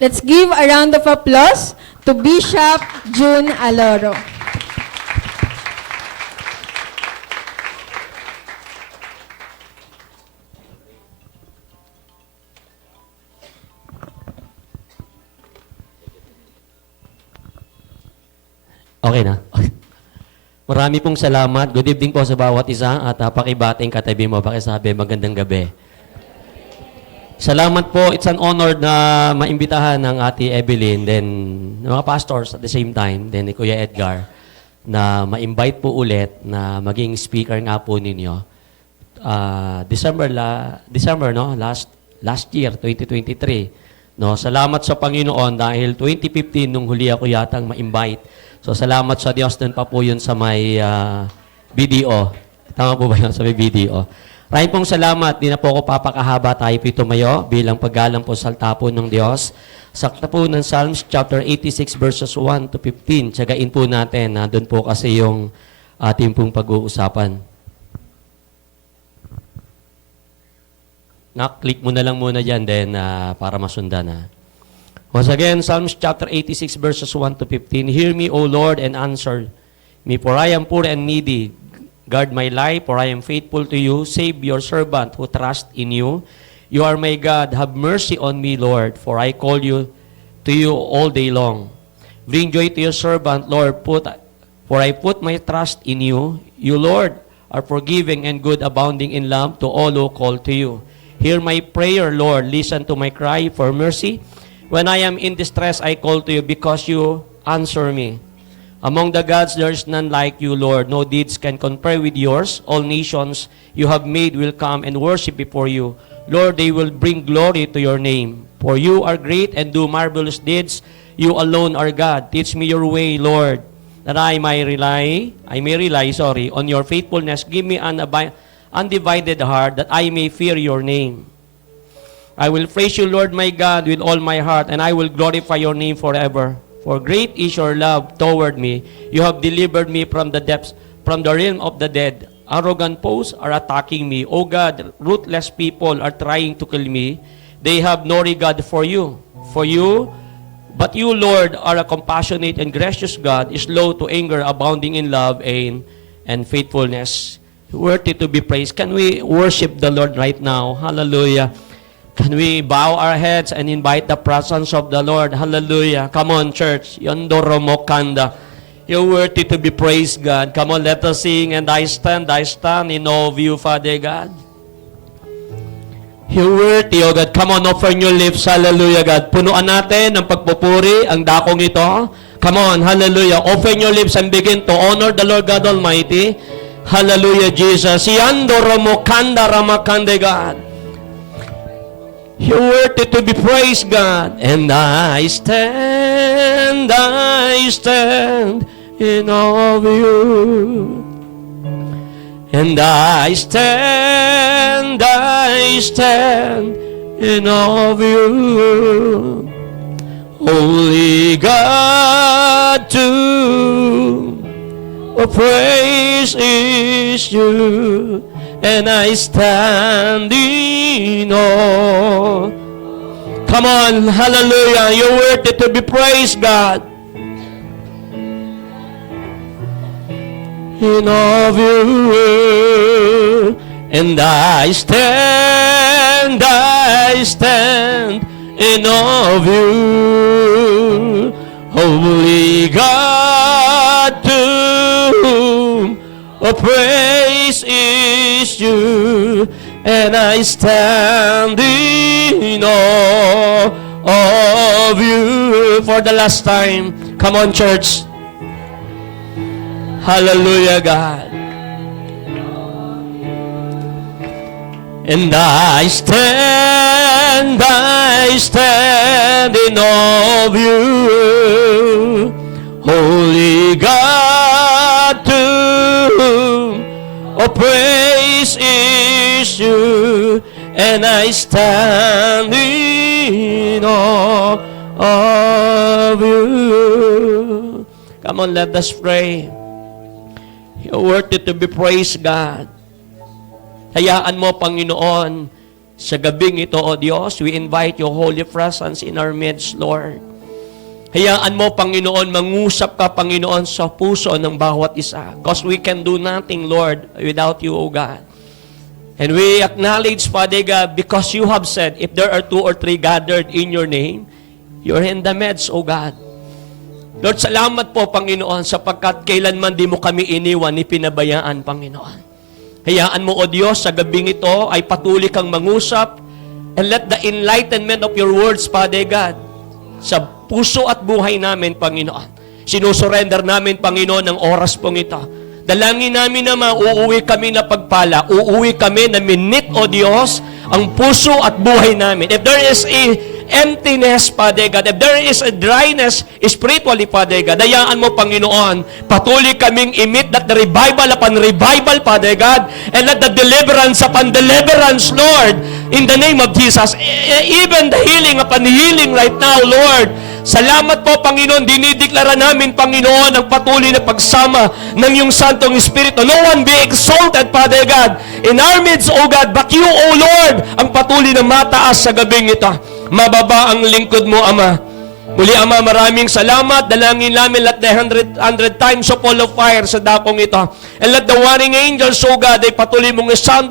Let's give a round of applause to Bishop June Aloro. Okay na. Marami pong salamat. Good evening po sa bawat isa at pakibating katabi mo. Pakisabi, magandang gabi. Salamat po. It's an honor na maimbitahan ng Ate Evelyn, then ng mga pastors at the same time, then ni Kuya Edgar, na ma-invite po ulit na maging speaker nga po ninyo. December, no? Last year, 2023. No? Salamat sa Panginoon dahil 2015 nung huli ako yatang ma-invite. So, salamat sa Diyos. Doon pa po yun sa may BDO. Tama po ba yun sa may BDO? Maraming pong salamat. Di na po ako papakahaba. Tayo po tumayo bilang paggalang po sa salta po ng Diyos. Sakta po ng Psalms chapter 86 verses 1 to 15. Tsagain po natin. Doon po kasi yung ating pong pag-uusapan. Click mo na lang muna dyan then para masundan. Once again, Psalms chapter 86 verses 1 to 15. Hear me, O Lord, and answer me, for I am poor and needy. Guard my life, for I am faithful to you. Save your servant who trusts in you. You are my God. Have mercy on me, Lord, for I call you to you all day long. Bring joy to your servant, Lord, for I put my trust in you. You, Lord, are forgiving and good, abounding in love to all who call to you. Hear my prayer, Lord. Listen to my cry for mercy. When I am in distress, I call to you because you answer me. Among the gods, there is none like you, Lord. No deeds can compare with yours. All nations you have made will come and worship before you. Lord, they will bring glory to your name. For you are great and do marvelous deeds. You alone are God. Teach me your way, Lord, that I may rely on your faithfulness. Give me an undivided heart that I may fear your name. I will praise you, Lord my God, with all my heart, and I will glorify your name forever. For great is your love toward me. You have delivered me from the depths, from the realm of the dead. Arrogant foes are attacking me. O God, ruthless people are trying to kill me. They have no regard for you. But you, Lord, are a compassionate and gracious God, slow to anger, abounding in love and faithfulness. Worthy to be praised. Can we worship the Lord right now? Hallelujah. Can we bow our heads and invite the presence of the Lord? Hallelujah. Come on, church. Yondoro Mokanda. You're worthy to be praised, God. Come on, let us sing. And I stand in awe of you, Father God. You're worthy, oh God. Come on, open your lips. Hallelujah, God. Punuan natin ng pagpupuri ang dakong ito. Come on, hallelujah. Open your lips and begin to honor the Lord God Almighty. Hallelujah, Jesus. Yondoro Mokanda Ramakande, God. You're worthy to be praised, God. And I stand in awe of you. And I stand in awe of you. Holy God, to praise is you. And I stand in awe. Come on, hallelujah. You're worthy to be praised, God. In awe of you. And I stand in awe of you. Holy God, to whom praise is you, and I stand in awe of you. For the last time, come on, church. Hallelujah, God. And I stand in awe of you, Holy God, to whom praise is you, and I stand in awe of you. Come on, let us pray. You're worthy to be praised, God. Hayaan mo, Panginoon, Sa gabing ito, O Diyos, we invite your holy presence in our midst, Lord. Hayaan mo, Panginoon, mangusap ka, Panginoon, sa puso ng bawat isa. Because we can do nothing, Lord, without you, O God. And we acknowledge, Father God, because you have said, if there are 2 or 3 gathered in your name, you're in the midst, O God. Lord, salamat po, Panginoon, sapagkat kailanman di mo kami iniwan ni pinabayaan, Panginoon. Hayaan mo, O Diyos, sa gabing ito ay patuloy kang mangusap, and let the enlightenment of your words, Father God, sa puso at buhay namin, Panginoon. Sinusurrender namin, Panginoon, ang oras pong ito. Dalangin namin na uuwi kami na pagpala, uuwi kami na minit, O Diyos, ang puso at buhay namin. If there is a emptiness, Father God, if there is a dryness spiritually, Father God, dayaan mo, Panginoon, patuloy kaming emit that the revival upon revival, Father God, and let the deliverance upon deliverance, Lord, in the name of Jesus, even the healing upon healing right now, Lord. Salamat po, Panginoon, dinideklara namin, Panginoon, ang patuloy na pagsama ng iyong Santong Espiritu. No one be exalted, Father God, in our midst, O God, but you, O Lord, ang patuloy na mataas sa gabing ito. Mababa ang lingkod mo, Ama. Muli, Ama, maraming salamat. Dalangin namin let the 100 times of all of fire sa dakong ito. And let the warring angels, O God, ay patuloy mong send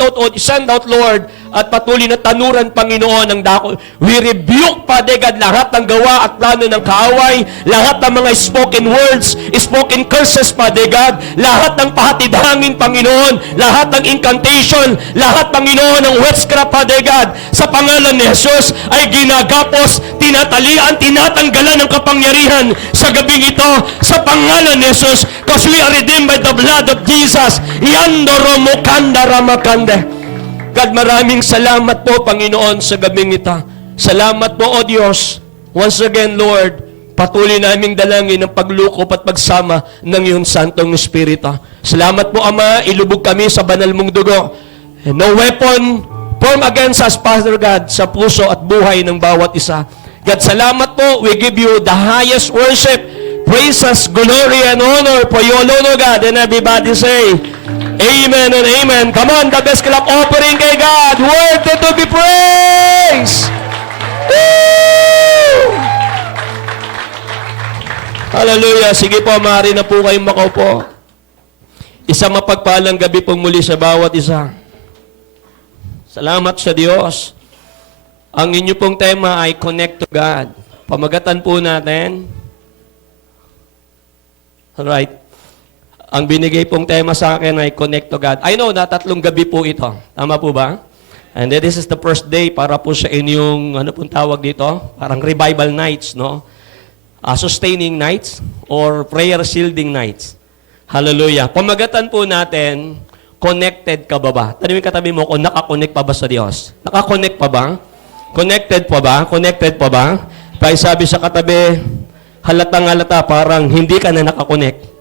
out, Lord, at patuloy na tanuran, Panginoon, ang dako. We rebuke, Father God, lahat ng gawa at plano ng kaaway, lahat ng mga spoken words, spoken curses, Father God, lahat ng pahatidhangin, Panginoon, lahat ng incantation, lahat, Panginoon, ng witchcraft, Father God, sa pangalan ni Jesus, ay ginagapos, tinatalian, tinatanggalan ng kapangyarihan sa gabing ito, sa pangalan ni Jesus, because we are redeemed by the blood of Jesus. Yandoro mukanda ramakande. God, maraming salamat po, Panginoon, sa gabing ito. Salamat po, O Diyos. Once again, Lord, patuloy naming dalangin ang paglukop at pagsama ng iyong Santong Espiritu. Salamat po, Ama, ilubog kami sa banal mong dugo. And no weapon formed against us, Father God, sa puso at buhay ng bawat isa. God, salamat po. We give you the highest worship, praises, glory, and honor for you alone, O God. And everybody say, Amen and amen. Come on, the best clap offering kay God. Worthy to be praised. Woo! Hallelujah. Sige po, maaari na po kayong makaupo. Isang mapagpalang gabi pong muli sa bawat isa. Salamat sa Diyos. Ang inyo pong tema ay Connect to God. Pamagatan po natin. Alright. Ang binigay pong tema sa akin ay Connect to God. I know na 3 gabi po ito. Tama po ba? And this is the first day para po sa inyong, ano pong tawag dito? Parang revival nights, no? Sustaining nights or prayer shielding nights. Hallelujah. Pamagatan po natin, connected ka ba ba? Tanungin katabi mo kung nakakonect pa ba sa Diyos. Nakakonect pa ba? Connected pa ba? Connected pa ba? Kaya sabi sa katabi, halatang halata, parang hindi ka na nakakonect.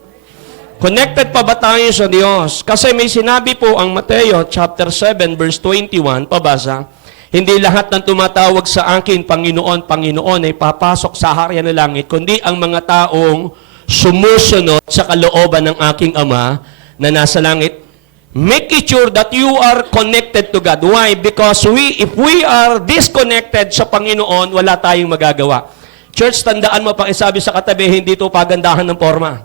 Connected pa ba tayo sa Diyos? Kasi may sinabi po ang Mateo chapter 7 verse 21, pabasa, hindi lahat ng tumatawag sa akin, Panginoon, Panginoon, ay papasok sa harian ng langit, kundi ang mga taong sumusunod sa kalooban ng aking Ama na nasa langit. Make it sure that you are connected to God. Why? Because if we are disconnected sa Panginoon, wala tayong magagawa. Church, tandaan mo, pakisabi sa katabi, hindi ito pagandahan ng forma.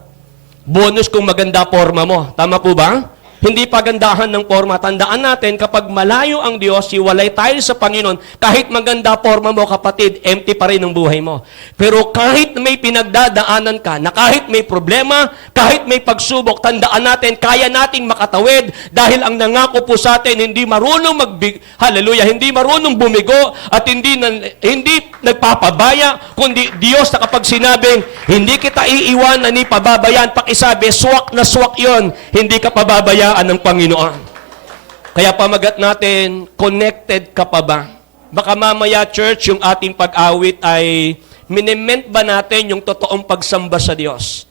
Bonus kung maganda forma mo. Tama po ba? Hindi pagandahan ng forma. Tandaan natin, kapag malayo ang Diyos, hiwalay tayo sa Panginoon, kahit maganda forma mo, kapatid, empty pa rin ang buhay mo. Pero kahit may pinagdadaanan ka, na kahit may problema, kahit may pagsubok, tandaan natin, kaya nating makatawid dahil ang nangako po sa atin, hindi marunong hindi marunong bumigo at hindi nagpapabaya, kundi Diyos na kapag sinabing, hindi kita iiwanan ni pababayan, pakisabi, swak na swak yon, hindi ka pababayaan ng Panginoon. Kaya pamagat natin, connected ka pa ba? Baka mamaya, church, yung ating pag-awit ay miniment ba natin yung totoong pagsamba sa Diyos?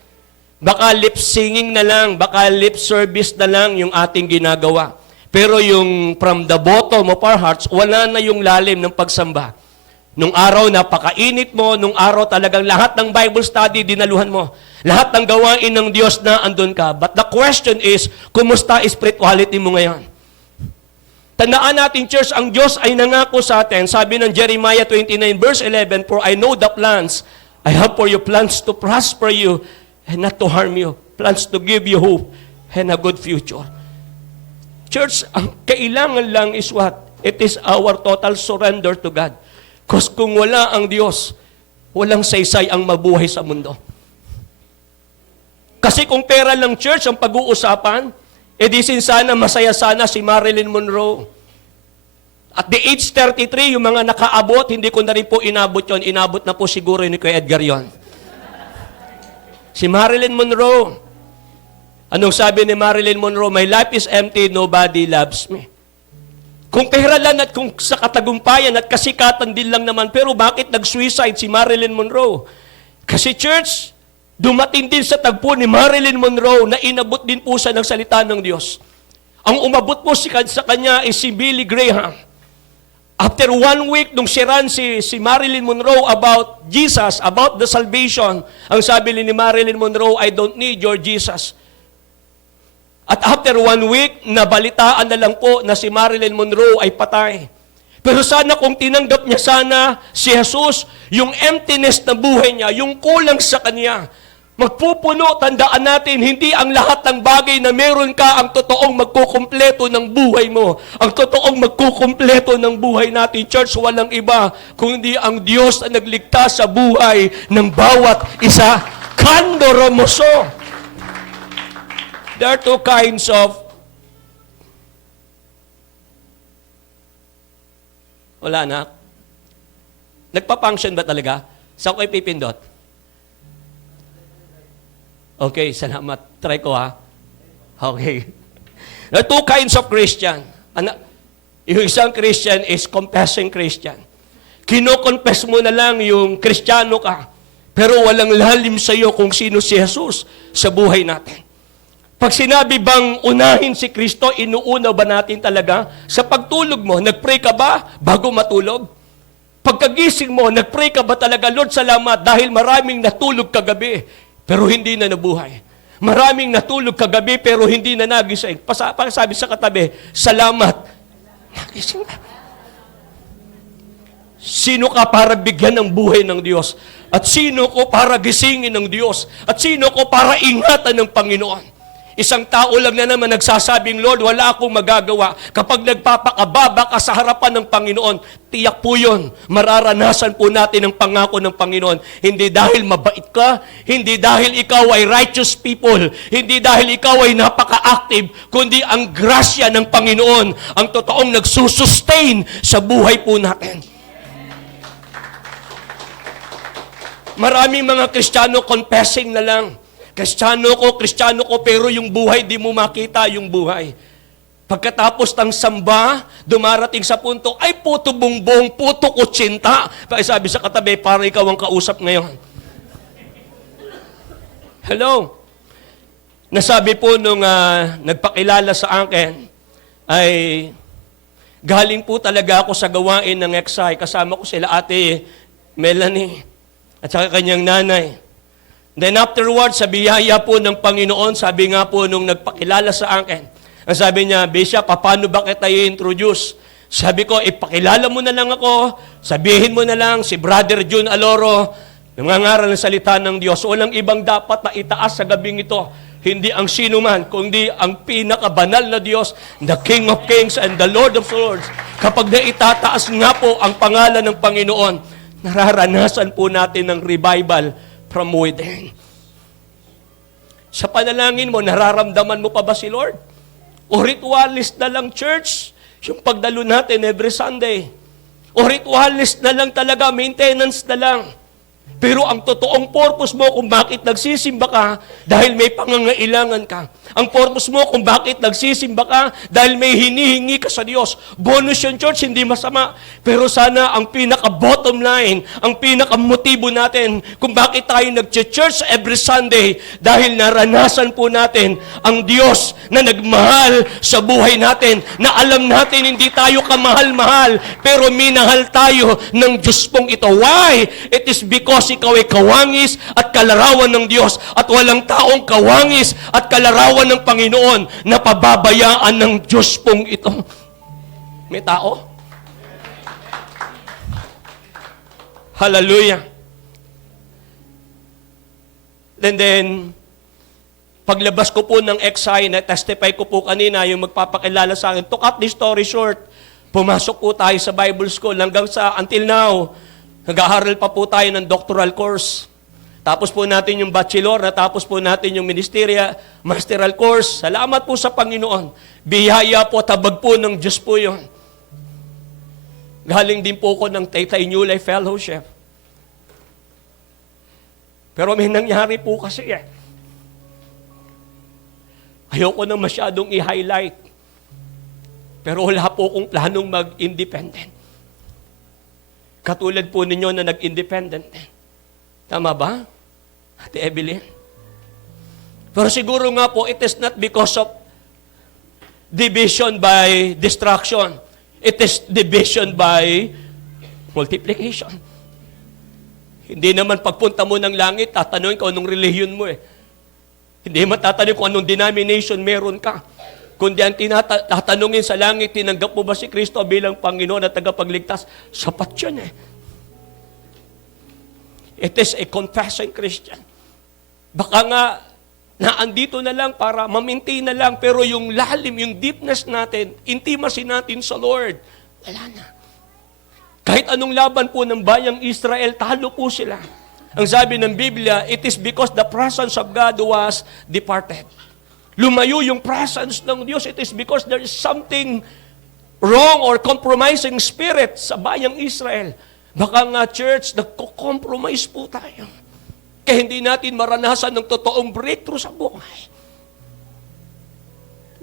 Baka lip singing na lang, baka lip service na lang yung ating ginagawa. Pero yung from the bottom of our hearts, wala na yung lalim ng pagsamba. Nung araw, napakainit mo. Nung araw, talagang lahat ng Bible study, dinaluhan mo. Lahat ng gawain ng Diyos na andun ka. But the question is, kumusta spirituality mo ngayon? Tandaan natin, church, ang Diyos ay nangako sa atin. Sabi ng Jeremiah 29 verse 11, "For I know the plans I have for you, plans to prosper you and not to harm you, plans to give you hope and a good future." Church, ang kailangan lang is what? It is our total surrender to God. Because kung wala ang Diyos, walang saysay ang mabuhay sa mundo. Kasi kung pera lang, church, ang pag-uusapan, edisin sana, masaya sana si Marilyn Monroe. At the age 33, yung mga nakaabot, hindi ko na rin po inabot yon. Inabot na po siguro ni Kuya Edgar yon. Si Marilyn Monroe. Anong sabi ni Marilyn Monroe? "My life is empty, nobody loves me." Kung pera lang at kung sa katagumpayan at kasikatan din lang naman, pero bakit nag-suicide si Marilyn Monroe? Kasi church, dumating din sa tagpo ni Marilyn Monroe na inabot din po siya ng salita ng Diyos. Ang umabot po sa kanya is si Billy Graham. After 1 week, nung siran si Marilyn Monroe about Jesus, about the salvation, ang sabi ni Marilyn Monroe, "I don't need your Jesus." At after 1 week, nabalitaan na lang po na si Marilyn Monroe ay patay. Pero sana kung tinanggap niya sana si Jesus, yung emptiness na buhay niya, yung kulang sa kanya, magpupuno, tandaan natin, hindi ang lahat ng bagay na meron ka ang totoong magkukumpleto ng buhay mo. Ang totoong magkukumpleto ng buhay natin, church, walang iba, kundi ang Diyos na nagligtas sa buhay ng bawat isa. Kandoromoso. There are two kinds of wala na. Nagpa-function ba talaga? Saan ko ipipindot? Okay, salamat. Try ko ha. Okay. There are two kinds of Christian. Yung isang Christian is confessing Christian. Kino-confess mo na lang yung Kristiyano ka, pero walang lalim sa iyo kung sino si Jesus sa buhay natin. Pag sinabi bang unahin si Kristo, inuuna ba natin talaga? Sa pagtulog mo, nagpray ka ba bago matulog? Pagkagising mo, nagpray ka ba talaga, "Lord, salamat dahil maraming natulog kagabi, pero hindi na nabuhay. Maraming natulog kagabi, pero hindi na nagising." Sabi sa katabi, "Salamat, nagising na." Sino ka para bigyan ng buhay ng Diyos? At sino ko para gisingin ng Diyos? At sino ko para ingatan ng Panginoon? Isang tao lang na naman nagsasabing, "Lord, wala akong magagawa." Kapag nagpapakababa ka sa harapan ng Panginoon, tiyak po yun, mararanasan po natin ang pangako ng Panginoon. Hindi dahil mabait ka, hindi dahil ikaw ay righteous people, hindi dahil ikaw ay napaka-active, kundi ang grasya ng Panginoon ang totoong nagsusustain sa buhay po natin. Maraming mga Kristiyano confessing na lang. Kristiyano ko, pero yung buhay, di mo makita yung buhay. Pagkatapos ng samba, dumarating sa punto, "Ay, puto bumbong, puto kutsinta." Kaya sabi sa katabi, "Para ikaw ang kausap ngayon." Hello? Nasabi po nung nagpakilala sa akin, ay galing po talaga ako sa gawain ng XI. Kasama ko sila Ate Melanie at saka kanyang nanay. Then afterwards, sa biyaya po ng Panginoon, sabi nga po nung nagpakilala sa akin, ang sabi niya, "Bishop, paano ba kita i-introduce?" Sabi ko, "Ipakilala mo na lang ako, sabihin mo na lang si Brother June Aloro, nangangaral ng salita ng Diyos. Walang ibang dapat na itaas sa gabing ito, hindi ang sino man, kundi ang pinakabanal na Diyos, the King of Kings and the Lord of Lords." Kapag naitataas nga po ang pangalan ng Panginoon, nararanasan po natin ng revival from within. Sa panalangin mo, nararamdaman mo pa ba si Lord? O ritualist na lang, church, yung pagdalo natin every Sunday? O ritualist na lang talaga, maintenance na lang? Pero ang totoong purpose mo kung bakit nagsisimba ka, dahil may pangangailangan ka. Ang purpose mo kung bakit nagsisimba ka, dahil may hinihingi ka sa Diyos. Bonus yun, church, hindi masama. Pero sana ang pinaka-bottom line, ang pinaka-motibo natin kung bakit tayo nag-church every Sunday, dahil naranasan po natin ang Diyos na nagmahal sa buhay natin, na alam natin hindi tayo kamahal-mahal, pero minahal tayo ng Diyos pong ito. Why? It is because ikaw ay kawangis at kalarawan ng Diyos, at walang taong kawangis at kalarawan ng Panginoon na pababayaan ng Diyos pong ito. May tao? Hallelujah. And then, paglabas ko po ng XI, na-testify ko po kanina, yung magpapakilala sa akin, to cut this story short, pumasok po tayo sa Bible School hanggang sa, until now, nag-aaral pa po tayo ng doctoral course. Tapos po natin yung bachelor, natapos po natin yung ministeria, masteral course. Salamat po sa Panginoon. Biyaya po, tabag po ng Diyos po yun. Galing din po ko ng Taytay New Life Fellowship. Pero may nangyari po kasi ayoko na masyadong i-highlight. Pero wala po akong planong mag-independent. Katulad po ninyo na nag-independent. Tama ba, Ate Evelyn? Pero siguro nga po, it is not because of division by destruction. It is division by multiplication. Hindi naman pagpunta mo ng langit, tatanungin kung anong relihiyon mo Hindi naman tatanungin kung anong denomination meron ka. Kundi ang tatanungin sa langit, tinanggap mo ba si Kristo bilang Panginoon at tagapagligtas? Sapat yun It is a confessing Christian. Baka nga, naandito na lang para mamintain na lang, pero yung lalim, yung deepness natin, intimacy natin sa Lord, wala na. Kahit anong laban po ng bayang Israel, talo po sila. Ang sabi ng Biblia, it is because the presence of God was departed. Lumayo yung presence ng Diyos. It is because there is something wrong or compromising spirit sa bayang Israel. Baka nga, church, nagko-compromise po tayo. Kaya hindi natin maranasan ng totoong breakthrough sa buhay.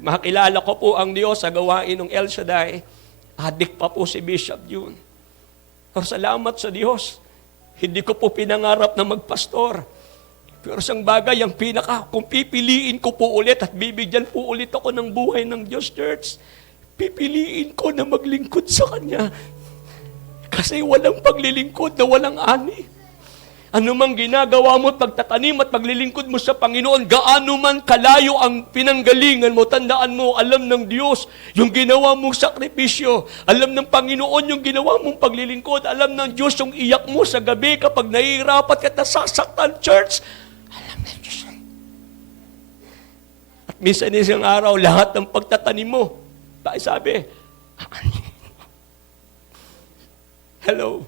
Makilala ko po ang Diyos sa gawain ng El Shaddai. Adik pa po si Bishop June. Pero salamat sa Diyos, hindi ko po pinangarap na magpastor. Pero isang bagay, kung pipiliin ko po ulit at bibigyan po ulit ako ng buhay ng Diyos, church, pipiliin ko na maglingkod sa Kanya. Kasi walang paglilingkod na walang ani. Ano mang ginagawa mo, pagtatanim at paglilingkod mo sa Panginoon, gaano man kalayo ang pinanggalingan mo, tandaan mo, alam ng Diyos yung ginawa mong sakripisyo. Alam ng Panginoon yung ginawa mong paglilingkod. Alam ng Diyos yung iyak mo sa gabi kapag nahihirapat ka nasasaktan, church. Alam ng Diyos. At minsan isang araw, lahat ng pagtatanim mo, sabi, hello.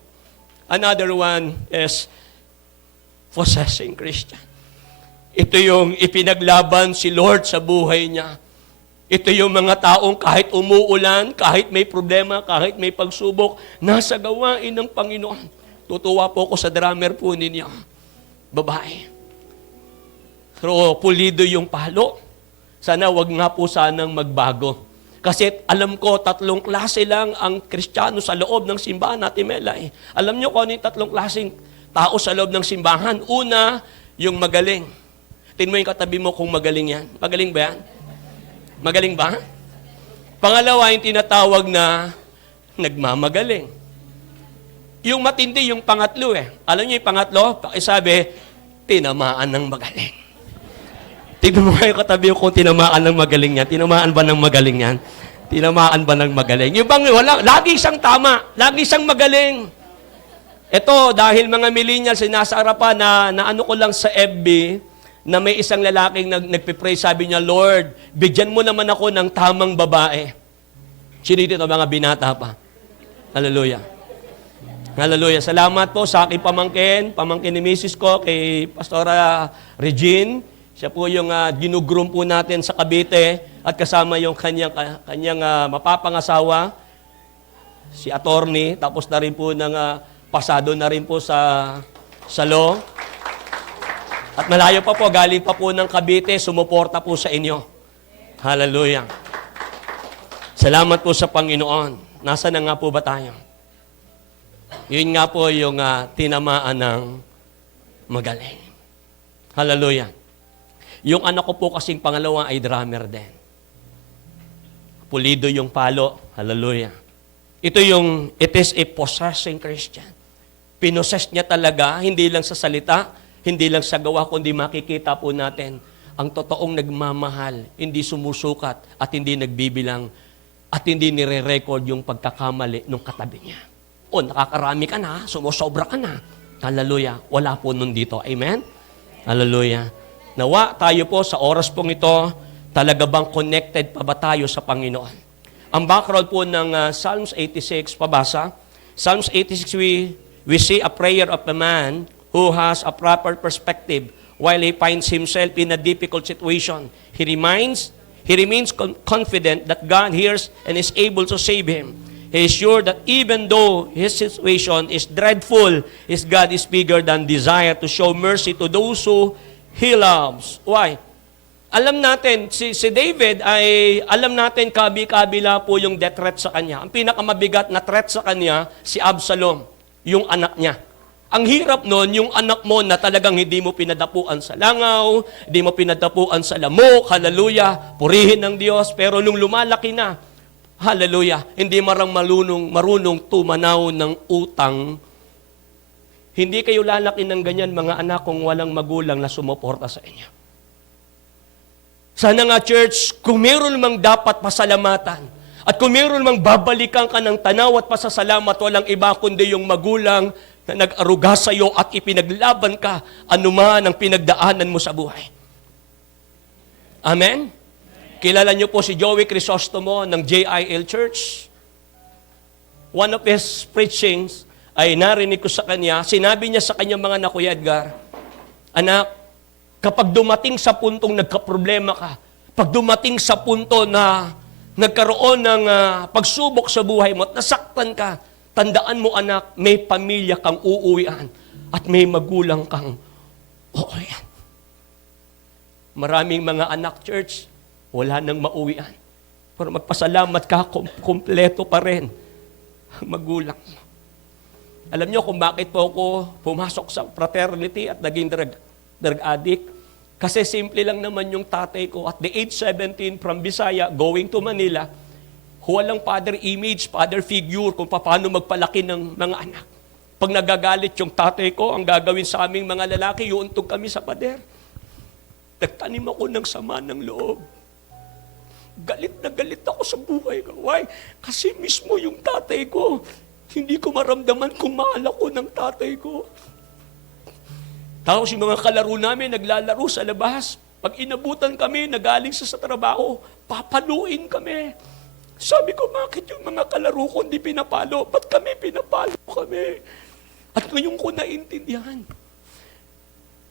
Another one is possessing Christian. Ito yung ipinaglaban si Lord sa buhay niya. Ito yung mga taong kahit umuulan, kahit may problema, kahit may pagsubok, nasa gawain ng Panginoon. Tutuwa po ako sa drummer po ninyo. Babae. Pero pulido yung palo. Sana wag nga po sanang magbago. Kasi alam ko, 3 klase lang ang Kristiyano sa loob ng simbahan natin, Melay. Alam nyo kung ano yung 3 klaseng tao sa loob ng simbahan? Una, yung magaling. Tingnan mo yung katabi mo kung magaling yan. Magaling ba yan? Magaling ba? Pangalawa, yung tinatawag na nagmamagaling. Yung matindi, yung pangatlo Alam niyo yung pangatlo? Pakisabi, tinamaan ng magaling. Tingnan mo yung katabi ko kung tinamaan ng magaling yan. Tinamaan ba ng magaling yan? Tinamaan ba ng magaling? Yung bang, lagi siyang tama. Lagi siyang magaling. Ito, dahil mga millennials, nasa harapan na ano ko lang sa FB, na may isang lalaking nagpipray, sabi niya, Lord, bigyan mo naman ako ng tamang babae. Sino dito, mga binata pa? Hallelujah. Hallelujah. Salamat po sa aking pamangkin ni Mrs. ko, kay Pastora Regine. Siya po yung ginugroom po natin sa Cavite at kasama yung kanyang mapapangasawa, si attorney, tapos na rin po pasado na rin po sa law. At malayo pa po, galing pa po ng Cavite, sumuporta po sa inyo. Hallelujah. Salamat po sa Panginoon. Nasaan na nga po ba tayo? Yun nga po yung tinamaan ng magaling. Hallelujah. Yung anak ko po kasing pangalawa ay drummer din. Pulido yung palo. Hallelujah. It is a possessing Christian. Pinoses niya talaga, hindi lang sa salita, hindi lang sa gawa, kundi makikita po natin ang totoong nagmamahal, hindi sumusukat at hindi nagbibilang at hindi nire-record yung pagkakamali ng katabi niya. O, nakakarami ka na, sumusobra ka na. Hallelujah. Wala po nun dito. Amen? Hallelujah. Nawa tayo po sa oras pong ito, talaga bang connected pa ba tayo sa Panginoon? Ang background po ng Psalms 86, pabasa. Psalms 86, we see a prayer of a man who has a proper perspective while he finds himself in a difficult situation. He remains confident that God hears and is able to save him. He is sure that even though his situation is dreadful, his God is bigger than desire to show mercy to those who He loves. Why? Alam natin, si David ay, alam natin kabi-kabila po yung death threat sa kanya. Ang pinakamabigat na threat sa kanya, si Absalom, yung anak niya. Ang hirap nun, yung anak mo na talagang hindi mo pinadapuan sa langaw, hindi mo pinadapuan sa lamok, hallelujah, purihin ng Diyos. Pero nung lumalaki na, hallelujah, hindi marunong tumanaw ng utang. Hindi kayo lalaki ng ganyan, mga anak, kung walang magulang na sumuporta sa inyo. Sana nga, church, kung meron mang dapat pasalamatan, at kung meron mang babalikan ka ng tanaw at pasasalamat, walang iba kundi yung magulang na nag-aruga sa iyo at ipinaglaban ka, anuman ang pinagdaanan mo sa buhay. Amen? Kilala niyo po si Joey Crisostomo ng JIL Church. One of his preachings, ay narinig ko sa kanya, sinabi niya sa kanyang mga anak, Kuya Edgar, anak, kapag dumating sa puntong nagkaproblema ka, pag dumating sa punto na nagkaroon ng pagsubok sa buhay mo at nasaktan ka, tandaan mo anak, may pamilya kang uuwian at may magulang kang uuwian. Maraming mga anak, church, wala nang mauwian. Pero magpasalamat ka, kompleto pa rin ang magulang mo. Alam niyo kung bakit po ako pumasok sa fraternity at naging drug addict? Kasi simple lang naman yung tatay ko. At the age 17 from Bisaya, going to Manila, walang father image, father figure kung paano magpalaki ng mga anak. Pag nagagalit yung tatay ko, ang gagawin sa aming mga lalaki, yuuntog kami sa pader. Nagtanim ako ng sama ng loob. Galit na galit ako sa buhay ko. Why? Kasi mismo yung tatay ko, hindi ko maramdaman kung mahal ako ng tatay ko. Tapos yung mga kalaro namin, naglalaro sa labas. Pag inabutan kami, nagaling sa trabaho, papaluin kami. Sabi ko, bakit yung mga kalaro ko hindi pinapalo? Ba't kami pinapalo kami? At ngayon ko naintindihan.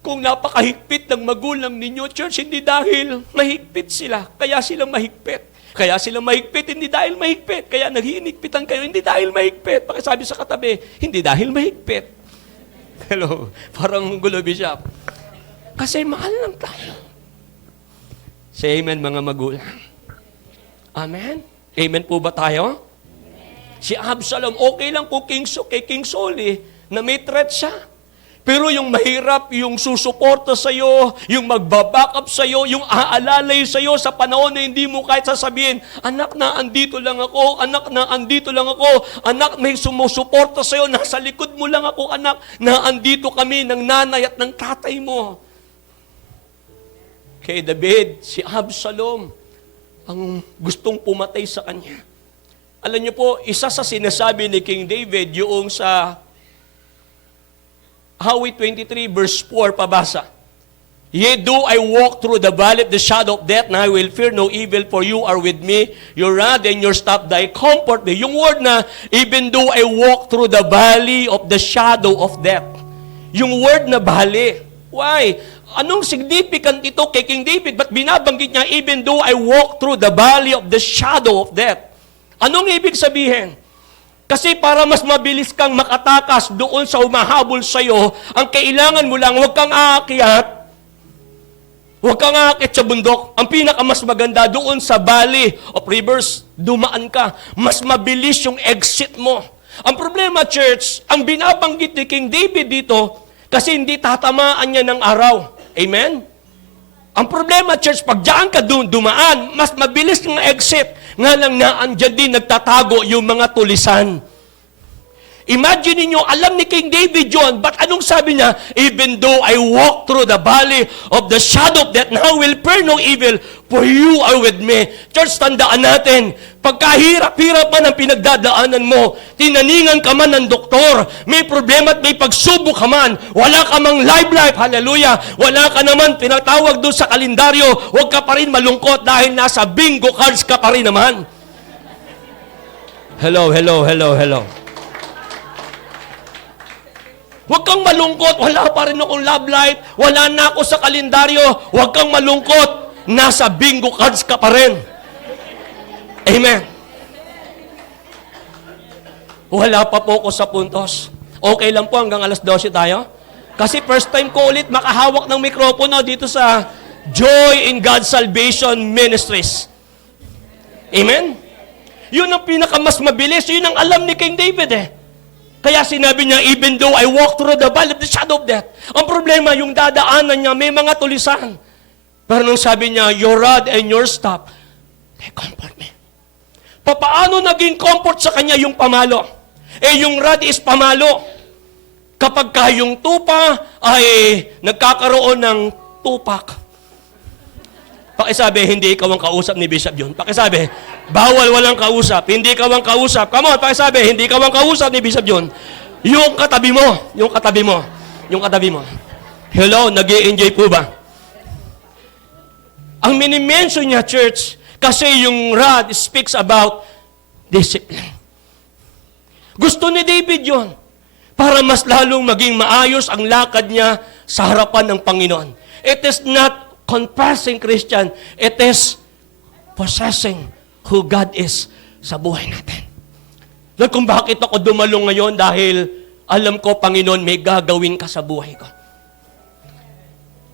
Kung napakahigpit ng magulang ninyo, church, hindi dahil mahigpit sila, kaya sila mahigpit. Kaya sila mahigpit, hindi dahil mahigpit. Kaya naghihinigpitan kayo, hindi dahil mahigpit. Pakisabi sa katabi, hindi dahil mahigpit. Hello, parang gulo, Bishop. Kasi mahal lang tayo. Say amen, mga magulang. Amen? Amen po ba tayo? Amen. Si Absalom, okay lang po kay King Saul na may threat siya. Pero yung mahirap, yung susuporta sa'yo, yung magbaback up sa'yo, yung aalalay sa'yo sa panahon na hindi mo kahit sasabihin, anak na andito lang ako, anak na andito lang ako, anak may sumusuporta sa'yo, nasa likod mo lang ako, anak, na andito kami ng nanay at ng tatay mo. Kay David, si Absalom, ang gustong pumatay sa kanya. Alam niyo po, isa sa sinasabi ni King David, yung sa Howie 23 verse 4, pabasa. Yea, do I walk through the valley of the shadow of death, and I will fear no evil, for you are with me. Your rod and your staff, thy comfort me. Yung word na, even though I walk through the valley of the shadow of death. Yung word na valley. Why? Anong significant ito kay King David? Ba't binabanggit niya, even though I walk through the valley of the shadow of death? Anong ibig sabihin? Kasi para mas mabilis kang makatakas doon sa umahabol sa'yo, ang kailangan mo lang, huwag kang aakyat. Huwag kang aakyat sa bundok. Ang pinakamas maganda doon sa valley of rivers, dumaan ka. Mas mabilis yung exit mo. Ang problema, church, ang binabanggit ni King David dito, kasi hindi tatamaan niya ng araw. Amen? Ang problema, church, pag diyan ka dumaan, mas mabilis ng exit. Nga lang na andyan din nagtatago yung mga tulisan. Imagine niyo, alam ni King David yun, but anong sabi niya? Even though I walk through the valley of the shadow of death, now will fear no evil, for you are with me. Church, tandaan natin, pagkahirap-hirap man ang pinagdadaanan mo, tinaningan ka man ng doktor, may problema at may pagsubok ka man, wala ka mang life, hallelujah, wala ka naman pinatawag doon sa kalendaryo, huwag ka pa rin malungkot dahil nasa bingo cards ka pa rin naman. Hello. Huwag kang malungkot, wala pa rin akong love life, wala na ako sa kalendaryo, huwag kang malungkot, nasa bingo cards ka pa rin. Amen. Wala pa po ako sa puntos. Okay lang po hanggang alas 12 tayo? Kasi first time ko ulit makahawak ng mikropono dito sa Joy in God's Salvation Ministries. Amen? Yun ang pinakamas mabilis, yun ang alam ni King David eh. Kaya sinabi niya, even though I walk through the valley of the shadow of death. Ang problema, yung dadaanan niya, may mga tulisan. Pero nung sabi niya, your rod and your staff, they comfort me. Paano naging comfort sa kanya yung pamalo? Yung rod is pamalo. Kapag ka yung tupa ay nagkakaroon ng tupak. Pakisabi, hindi ikaw ang kausap ni Bishop John. Pakisabi, bawal walang kausap. Hindi ikaw ang kausap. Come on, pakisabi, hindi ikaw ang kausap ni Bishop John. Yung katabi mo. Hello, nag-i-enjoy po ba? Ang minimension niya, church, kasi yung rod speaks about discipline. Gusto ni David yun para mas lalong maging maayos ang lakad niya sa harapan ng Panginoon. It is not confessing Christian, it is possessing who God is sa buhay natin. Lord, kung bakit ako dumalong ngayon dahil alam ko, Panginoon, may gagawin ka sa buhay ko.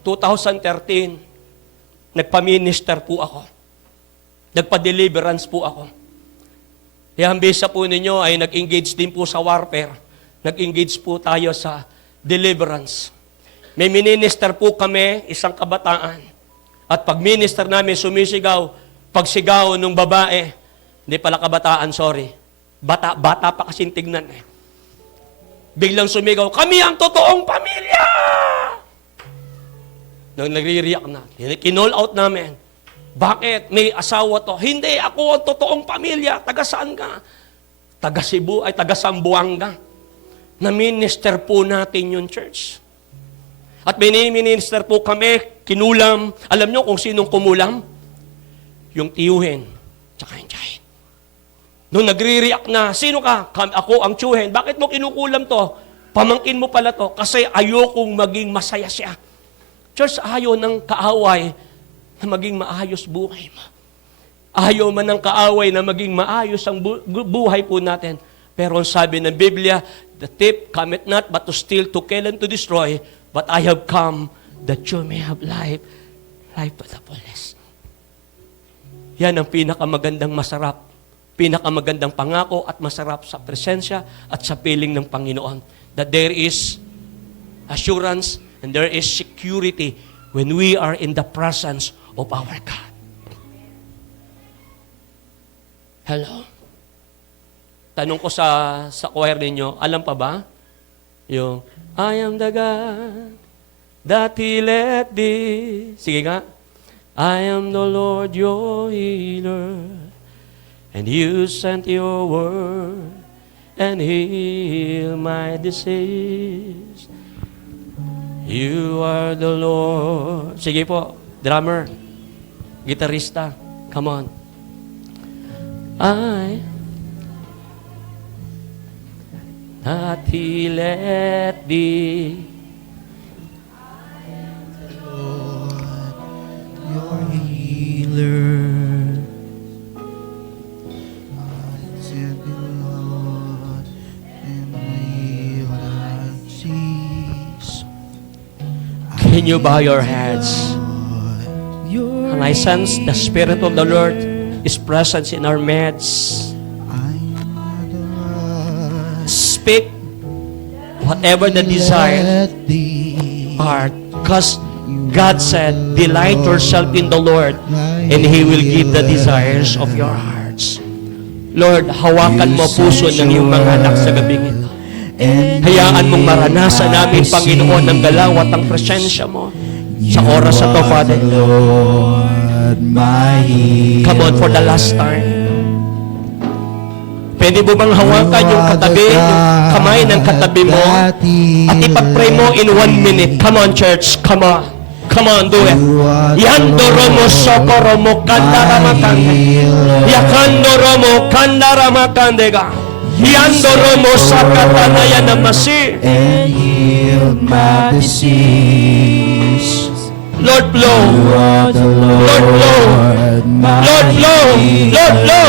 2013, nagpa-minister po ako. Nagpa-deliverance po ako. Kaya ang bisa po ninyo ay nag-engage din po sa warfare. Nag-engage po tayo sa deliverance. May minister po kami, isang kabataan. At pag minister namin sumisigaw, pagsigaw ng babae, hindi pala kabataan, sorry. Bata pa kasing tignan eh. Biglang sumigaw, kami ang totoong pamilya! Nang nagre-react na, kinall out namin. Bakit? May asawa to. Hindi, ako ang totoong pamilya. Taga saan ka? Taga Cebu, ay taga Zamboanga. Na-minister po natin yung church. At mini-minister po kami, kinulam. Alam nyo kung sinong kumulam? Yung tiyuhin, tsaka yung tiyahin. Nung nagre-react na, sino ka? Ako ang tiyuhin. Bakit mo kinukulam to? Pamangkin mo pala to. Kasi ayokong maging masaya siya. Church, ayaw ng kaaway na maging maayos buhay mo. Ayaw man ng kaaway na maging maayos ang buhay po natin. Pero ang sabi ng Biblia, the thief cometh not but to steal, to kill, and to destroy. But I have come that you may have life, life to the fullest. Yan ang pinakamagandang masarap, pinakamagandang pangako at masarap sa presensya at sa piling ng Panginoon. That there is assurance and there is security when we are in the presence of our God. Hello? Tanong ko sa choir ninyo, alam pa ba? Yung, I am the God that healeth thee. Sige nga. I am the Lord your healer, and you sent your word and heal my disease. You are the Lord. Sige po, drummer, gitarista, come on. I that healeth thee. Your healer, I said the Lord, and heal thy disease. Can you bow your heads? And I sense the Spirit of the Lord is present in our midst. Speak whatever the desire are, because God said, delight yourself in the Lord, and He will give the desires of your hearts. Lord, hawakan mo puso ng iyong mga anak sa gabing ito. Hayaan mong maranasan namin, Panginoon, ang galaw at ang presensya mo sa oras na to, Father. Lord, my Come on, for the last time. Pwede mo bang hawakan yung katabi, yung kamay ng katabi mo, at ipag-pray mo in 1 minute? Come on, church. Come on. Come on, do it. Yandoro mo, sokoro mo, kandaramakande. Yakandoro mo, kandaramakandega. Yandoro mo, sakatanaya namasi. and healed my disease. Lord, blow. The Lord, blow. my Lord, blow. Lord, blow.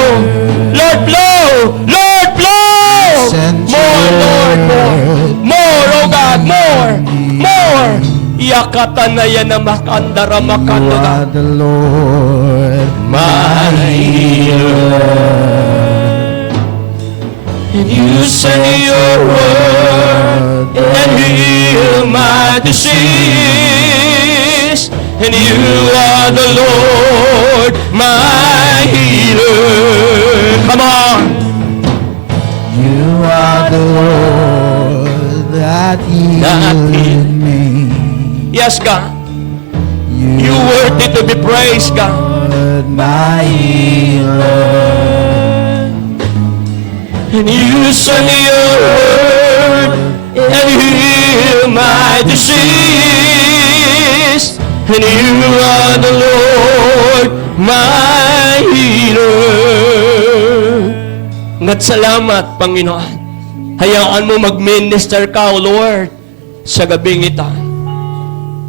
Lord, blow. Lord, blow. More, Lord, more. More, oh God, more. More. Yakatan na yan na makandara You makandaga. are the Lord, My healer. And you send your word and heal my disease. And you are the Lord, my healer. Come on. You are the Lord that healed me. Yes, God. You worthy to be praised, God. Lord, my healer. And you send your word and heal my disease. And you are the Lord, my healer. Ngat salamat, Panginoon. Hayaan mo mag-minister ka, O Lord, sa gabing ito.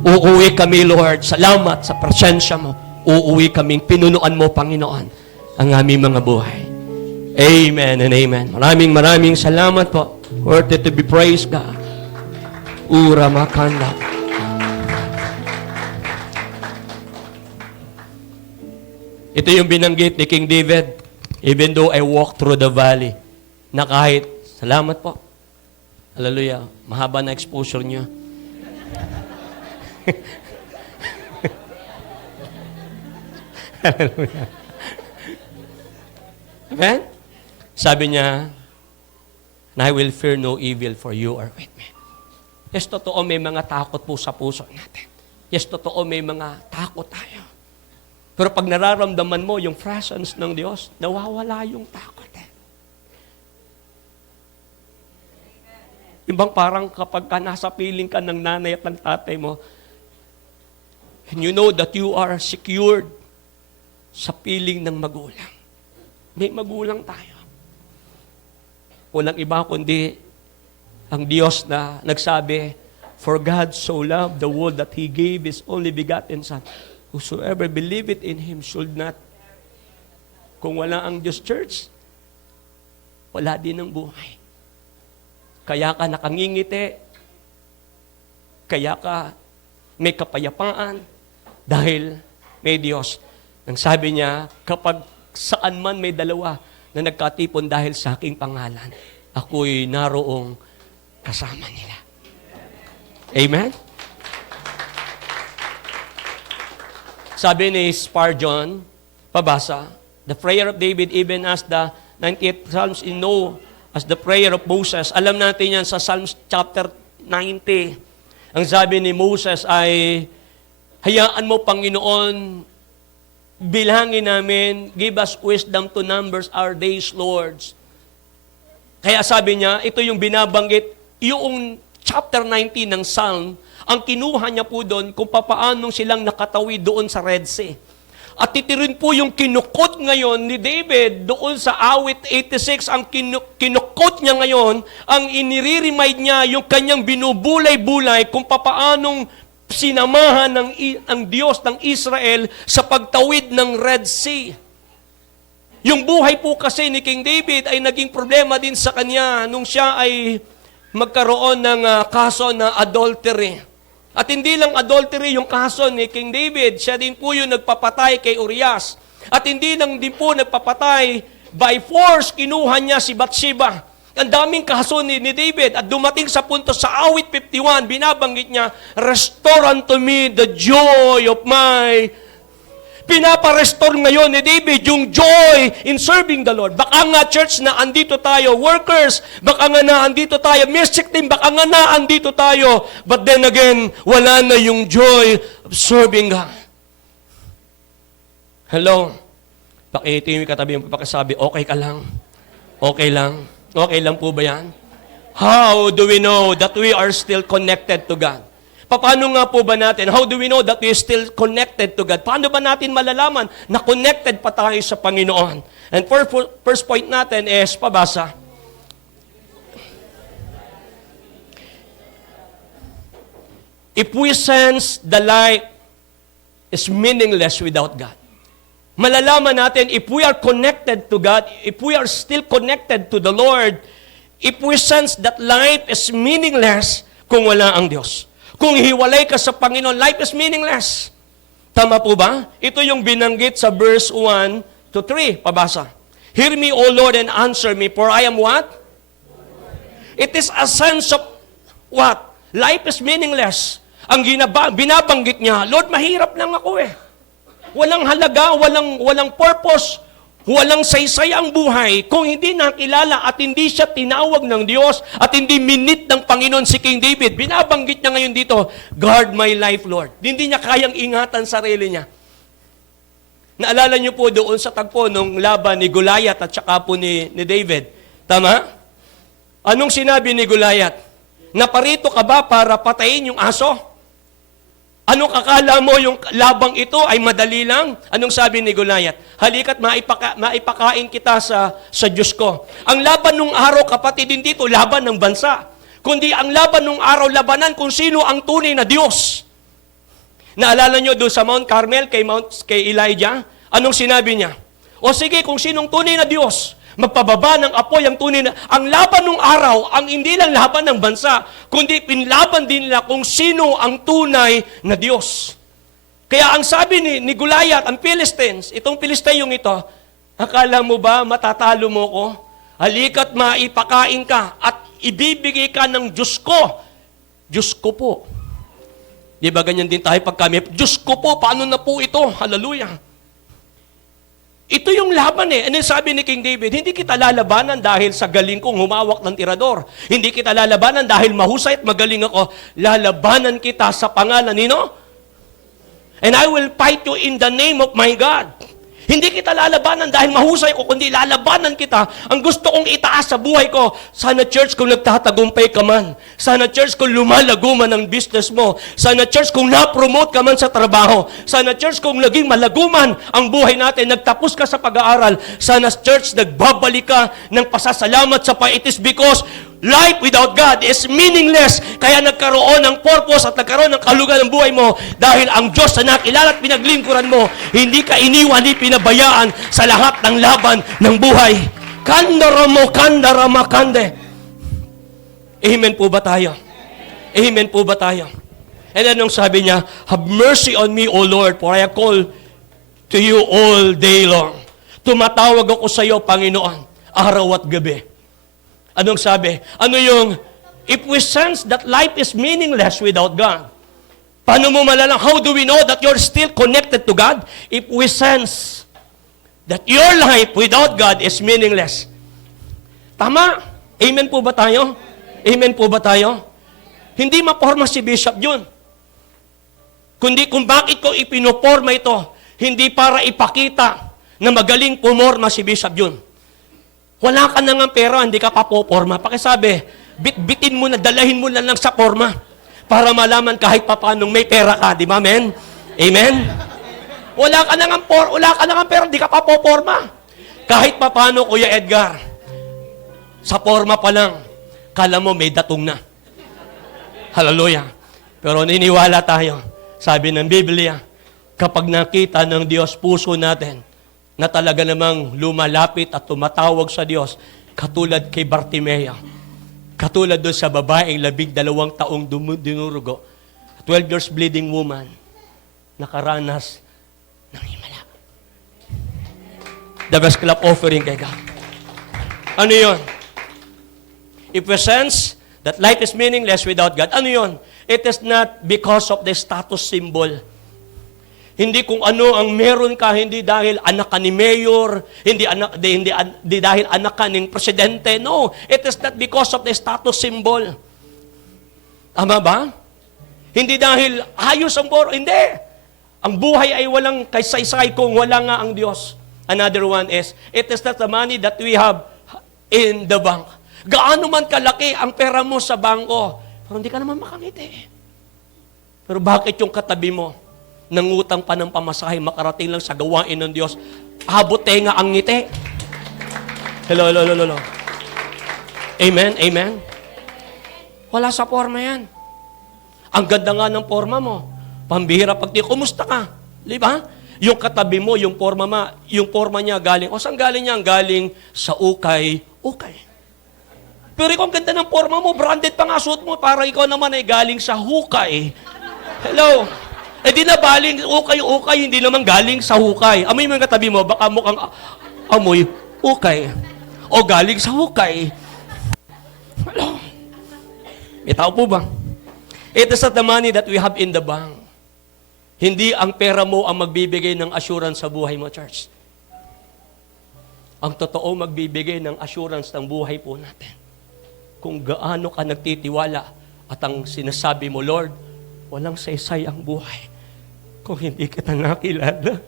Uuwi kami, Lord. Salamat sa presensya mo. Uuwi kaming pinunuan mo, Panginoon, ang aming mga buhay. Amen and amen. Maraming salamat po. Worthy to be praised, God. Ura makanda. Ito yung binanggit ni King David. Even though I walk through the valley, na kahit, salamat po. Hallelujah. Mahaba na exposure niyo. Hallelujah. Amen? Sabi niya, and I will fear no evil for you are with me. Yes, totoo may mga takot po sa puso natin. Yes, totoo may mga takot tayo. Pero pag nararamdaman mo yung presence ng Diyos, nawawala yung takot eh. Ibang parang kapag ka nasa piling ka ng nanay at ng tatay mo, and you know that you are secured sa piling ng magulang. May magulang tayo. Walang iba kundi ang Diyos na nagsabi, for God so loved the world that He gave His only begotten Son. Whosoever believeth in Him should not. Kung wala ang Diyos, church, wala din ang buhay. Kaya ka nakangingiti, kaya ka may kapayapaan, dahil may Diyos. Ang sabi niya, kapag saan man may dalawa na nagkatipon dahil sa aking pangalan, ako'y naroong kasama nila. Amen? Sabi ni Spurgeon, pabasa, the prayer of David even as the 98th Psalms in know as the prayer of Moses. Alam natin yan sa Psalms chapter 90. Ang sabi ni Moses ay, hayaan mo, Panginoon, bilangin namin, give us wisdom to numbers our days, Lords. Kaya sabi niya, ito yung binabanggit, yung chapter 90 ng Psalm, ang kinuha niya po doon kung papaanong silang nakatawid doon sa Red Sea. At titirin po yung kinukot ngayon ni David doon sa awit 86, ang kinukot niya ngayon, ang inire-remind niya yung kanyang binubulay-bulay kung papaanong sinamahan ng Diyos ng Israel sa pagtawid ng Red Sea. Yung buhay po kasi ni King David ay naging problema din sa kanya nung siya ay magkaroon ng kaso na adultery. At hindi lang adultery yung kaso ni King David, siya din po yung nagpapatay kay Urias. At hindi lang din po nagpapatay, by force kinuha niya si Bathsheba. Ang daming kaso ni David at dumating sa punto sa awit 51, binabanggit niya, restore unto me the joy of my Pinaparestore ngayon ni David yung joy in serving the Lord. Baka nga church na andito tayo, workers, baka nga na andito tayo, music team, baka nga na andito tayo. But then again, wala na yung joy of serving God. Hello? Pakitin yung katabi yung pakisabi, okay ka lang? Okay lang? Okay lang po ba yan? How do we know that we are still connected to God? Paano nga po ba natin? How do we know that we are still connected to God? Paano ba natin malalaman na connected pa tayo sa Panginoon? And first point natin is, pabasa. If we sense the life is meaningless without God. Malalaman natin if we are connected to God, if we are still connected to the Lord, if we sense that life is meaningless kung wala ang Diyos. Kung hiwalay ka sa Panginoon, life is meaningless. Tama po ba? Ito yung binanggit sa verse 1 to 3. Pabasa. Hear me, O Lord, and answer me, for I am what? It is a sense of what? Life is meaningless. Ang binabanggit niya, Lord, mahirap lang ako eh. Walang halaga, walang purpose, walang saysay ang buhay kung hindi nakilala at hindi siya tinawag ng Diyos at hindi minit ng Panginoon si King David. Binabanggit niya ngayon dito, guard my life, Lord. Hindi niya kayang ingatan sarili niya. Naalala niyo po doon sa tagpo nung laban ni Goliath at saka po ni David. Tama? Anong sinabi ni Goliath? Naparito ka ba para patayin yung aso? Anong akala mo yung labang ito ay madali lang? Anong sabi ni Goliath? Halika't maipakain kita sa Diyos ko. Ang laban nung araw, kapatid, din dito, laban ng bansa. Kundi ang laban nung araw, labanan kung sino ang tunay na Diyos. Naalala nyo doon sa Mount Carmel, kay Elijah? Anong sinabi niya? O sige, kung sinong tunay na Diyos, magpababa ng apoy ang tunay na... Ang laban ng araw, ang hindi lang laban ng bansa, kundi pinlaban din nila kung sino ang tunay na Diyos. Kaya ang sabi ni Goliath, ang Philistines, itong Pilisteyong ito, akala mo ba matatalo mo ko? Halika't maipakain ka at ibibigay ka ng Diyos ko. Diyos ko po. Di ba ganyan din tayo pag kami? Diyos ko po, paano na po ito? Hallelujah. Ito yung laban eh. Ano sabi ni King David? Hindi kita lalabanan dahil sa galing kong humawak ng tirador. Hindi kita lalabanan dahil mahusay at magaling ako. Lalabanan kita sa pangalan nino. And I will fight you in the name of my God. Hindi kita lalabanan dahil mahusay ko, kundi lalabanan kita. Ang gusto kong itaas sa buhay ko, sana church kung nagtatagumpay ka man. Sana church kung lumalago man ang business mo. Sana church kung na-promote ka man sa trabaho. Sana church kung naging malaguman ang buhay natin, nagtapos ka sa pag-aaral. Sana church nagbabalik ka ng pasasalamat sa It is because life without God is meaningless. Kaya nagkaroon ng purpose at nagkaroon ng kalugan ng buhay mo dahil ang Diyos na nakilala at pinaglingkuran mo, hindi ka iniwan, hindi pinabayaan sa lahat ng laban ng buhay. Kandara makande. Amen po ba tayo? Amen po ba tayo? And anong sabi niya? Have mercy on me, O Lord, for I call to you all day long. Tumatawag ako sa iyo, Panginoon, araw at gabi. Anong sabi? Ano yung, if we sense that life is meaningless without God, paano mo malalang, how do we know that you're still connected to God? If we sense that your life without God is meaningless. Tama? Amen po ba tayo? Amen po ba tayo? Hindi maporma si Bishop yun. Kundi kung bakit ko ipinoporma ito, hindi para ipakita na magaling pumorma si Bishop yun. Wala ka na nga pera, hindi ka papoporma. Pakisabi, bitbitin mo na, dalahin mo na lang sa porma para malaman kahit papanong may pera ka. Di ba, amen? Amen? Wala ka na nga pera, hindi ka papoporma. Kahit papano, Kuya Edgar, sa porma pa lang, kala mo may datong na. Hallelujah. Pero niniwala tayo. Sabi ng Biblia, kapag nakita ng Diyos puso natin, na talaga namang lumalapit at tumatawag sa Diyos, katulad kay Bartimeo, katulad doon sa babaeng 12 taong dinurugo, 12 years bleeding woman, nakaranas ng himala. The best clap offering kay God. Ano yun? If we sense that life is meaningless without God, ano yun? It is not because of the status symbol. Hindi kung ano ang meron ka, hindi dahil anak ka ni mayor, hindi dahil anak ka ng presidente. No, it is not because of the status symbol. Tama ba? Hindi dahil ayos ang hindi. Ang buhay ay walang kasaysay kung wala nga ang Diyos. Another one is, it is not the money that we have in the bank. Gaano man kalaki ang pera mo sa bangko, pero hindi ka naman makangiti. Pero bakit yung katabi mo, nangutang pa ng pamasahe, makarating lang sa gawain ng Diyos, abot nga ang ngiti. Hello. Amen, amen. Wala sa forma yan. Ang ganda nga ng forma mo. Pambihira pag kumusta ka? Di ba? Yung katabi mo, yung forma niya galing, saan galing niya? Galing sa ukay. Pero ikaw ang ganda ng forma mo, branded pa nga suot mo, para ikaw naman ay galing sa hukay. Hello? Di na baling ukay, hindi naman galing sa hukay. Amoy mo yung katabi mo, baka mukhang amoy ukay. O galing sa hukay. Hello? May tao po ba? It is not the money that we have in the bank. Hindi ang pera mo ang magbibigay ng assurance sa buhay mo, church. Ang totoo magbibigay ng assurance ng buhay po natin. Kung gaano ka nagtitiwala at ang sinasabi mo, Lord, walang saysay ang buhay kung hindi kita nakilala.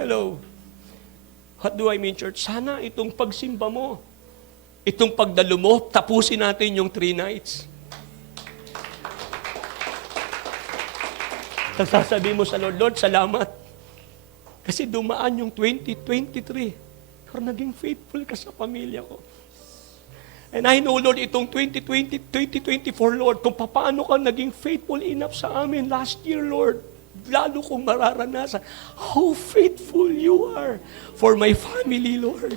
Hello. What do I mean, church? Sana itong pagsimba mo, itong pagdalo mo, tapusin natin yung 3 nights. Sasabi mo sa Lord, Lord, salamat. Kasi dumaan yung 2023. Pero naging faithful ka sa pamilya ko. And I know, Lord, itong 2024, Lord, kung paano ka naging faithful enough sa amin last year, Lord, lalo kong mararanasan how faithful you are for my family, Lord.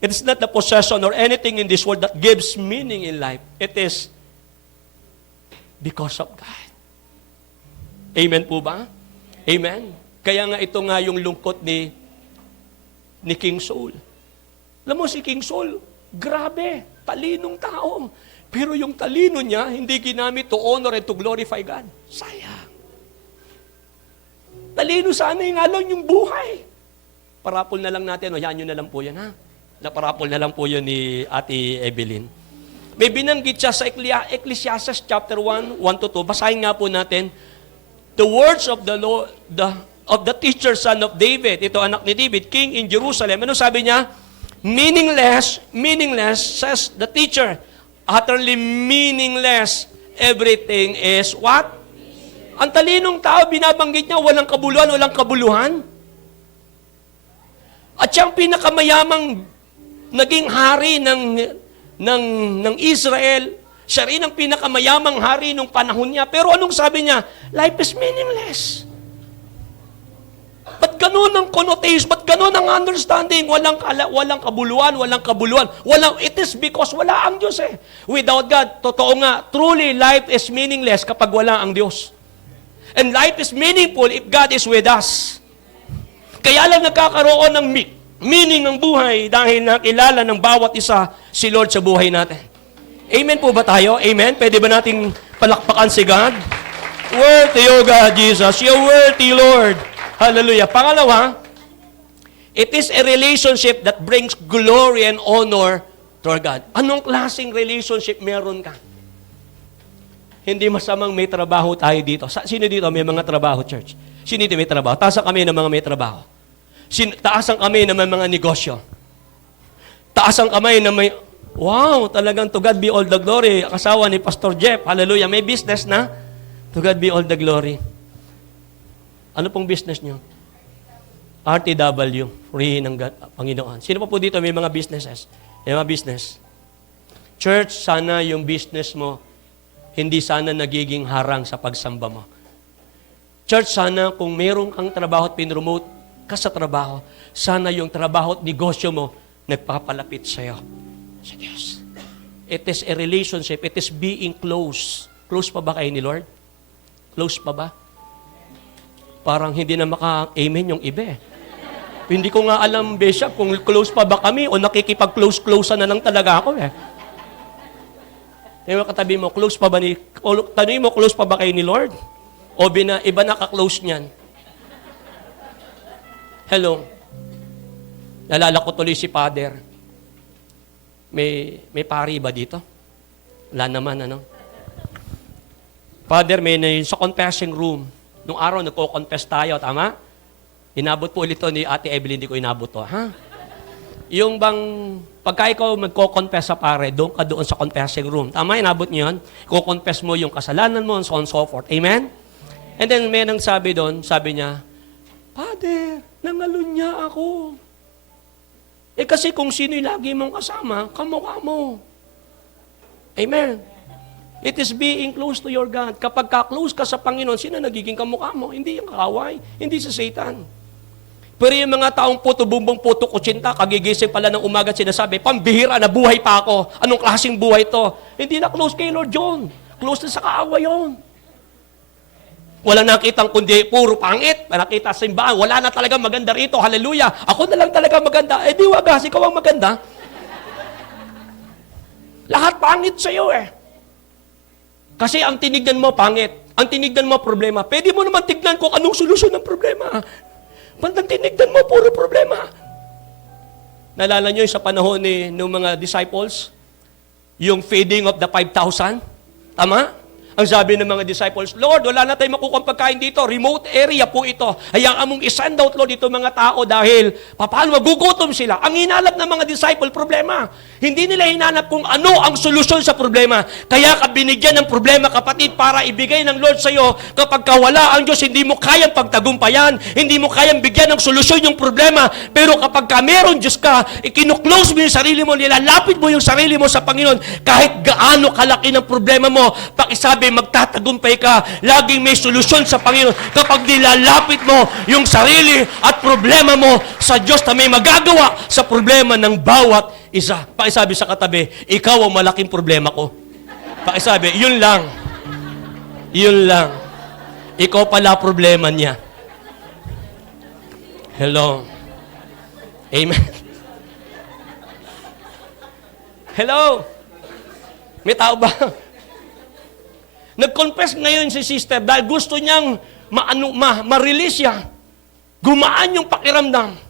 It is not the possession or anything in this world that gives meaning in life. It is because of God. Amen po ba? Amen. Kaya nga ito nga yung lungkot ni King Saul. Alam mo si King Saul, grabe, talinong tao. Pero yung talino niya, hindi ginamit to honor and to glorify God. Sayang. Talino sana yung alam yung buhay. Parapol na lang natin, yan yun na lang po yan, ha? Naparapol na lang po yun ni Ate Evelyn. May binanggit siya sa Ecclesiastes chapter 1, 1-2. Basahin nga po natin. The words of the Lord, of the teacher son of David, ito anak ni David, king in Jerusalem. Ano sabi niya? Meaningless, says the teacher. Utterly meaningless. Everything is what? Ang talinong tao, binabanggit niya, walang kabuluhan. At siyang pinakamayamang naging hari ng Israel. Siya rin ang pinakamayamang hari nung panahon niya. Pero anong sabi niya? Life is meaningless. Ba't ganun ang connotation? Ba't ganun ang understanding? Walang kabuluhan. It is because wala ang Diyos eh. Without God, totoo nga, truly life is meaningless kapag wala ang Diyos. And life is meaningful if God is with us. Kaya lang nagkakaroon ng meaning ng buhay dahil nakilala ng bawat isa si Lord sa buhay natin. Amen po ba tayo? Amen? Pwede ba nating palakpakan si God? Worthy, O God, Jesus. You're worthy, Lord. Hallelujah. Pangalawa, it is a relationship that brings glory and honor to our God. Anong klaseng relationship meron ka? Hindi masamang may trabaho tayo dito. Sino dito may mga trabaho, church? Sino dito may trabaho? Taasan kami ng mga may trabaho. Taasan kami ng mga negosyo. Taasan kami ng may... Wow, talagang to God be all the glory. Kasawa ni Pastor Jeff. Hallelujah. May business na. To God be all the glory. Ano pong business nyo? RTW. Free ng God, Panginoon. Sino pa po dito may mga businesses? May mga business. Church, sana yung business mo, hindi sana nagiging harang sa pagsamba mo. Church, sana kung meron kang trabaho at pinromote ka sa trabaho, sana yung trabaho at negosyo mo nagpapalapit sa'yo. Sa Diyos. It is a relationship. It is being close. Close pa ba kayo ni Lord? Close pa ba? Parang hindi na maka-amen yung iba eh. Hindi ko nga alam, Bishop, kung close pa ba kami o nakikipag-close-close na lang talaga ako eh. Tingnan mo katabi mo, tanongin mo, close pa ba kayo ni Lord? O iba na ka-close niyan? Hello? Nalala ko tuloy si Father. May pari ba dito? Wala naman, ano? Father, sa confessing room, nung araw nagko-confess tayo, tama? Inabot po ulit to ni Ate Evelyn, hindi ko inabot to. Ha? Yung bang, pagka ikaw magko-confess sa pare, doon sa confessing room. Tama, inabot niyo yun? Ko-confess mo yung kasalanan mo, and so on and so forth. Amen? And then, may nang sabi doon, sabi niya, Father, nangalun niya ako. Kasi kung sino yung lagi mong kasama, kamukha mo. Amen? It is being close to your God. Kapag ka-close ka sa Panginoon, sino nagiging kamukha mo? Hindi yung kaway, hindi si Satan. Pero yung mga taong puto, bumbong puto, kutsinta, kagigising pala ng umaga sinasabi, pambihira na buhay pa ako. Anong klaseng buhay to? Hindi na close kay Lord John. Close na sa kaaway yun. Wala nakitang kundi puro pangit. Nakita sa simbahan, wala na talaga maganda rito. Hallelujah. Ako na lang talaga maganda. Di wagas, ikaw ang maganda. Lahat pangit sa'yo eh. Kasi ang tinignan mo, pangit. Ang tinignan mo, problema. Pwede mo naman tignan kung anong solusyon ng problema. Bandang tinignan mo, puro problema. Nalala nyo sa panahon ng mga disciples, yung feeding of the 5,000? Tama? Ang sabi ng mga disciples, Lord, wala na tayong makukuha pagkain dito. Remote area po ito. Hayaan mong isend out, Lord, ito mga tao dahil paano magugutom sila. Ang hinanap ng mga disciple, problema. Hindi nila hinanap kung ano ang solusyon sa problema. Kaya ka binigyan ng problema, kapatid, para ibigay ng Lord sa iyo. Kapag wala ang Diyos, hindi mo kayang pagtagumpayan. Hindi mo kayang bigyan ng solusyon yung problema. Pero kapag meron Diyos ka, ikinuklose mo yung sarili mo, nilalapit mo yung sarili mo sa Panginoon, kahit gaano kalaki ng problema mo, pakisabi, magtatagumpay ka, laging may solusyon sa Panginoon kapag nilalapit mo yung sarili at problema mo sa Diyos na may magagawa sa problema ng bawat isa. Pakisabi sa katabi, ikaw ang malaking problema ko. Pakisabi, yun lang. Yun lang. Ikaw pala problema niya. Hello. Amen. Hello. May tao ba? Nag-confess ngayon si sister dahil gusto niyang ma-release siya. Gumaan yung pakiramdam.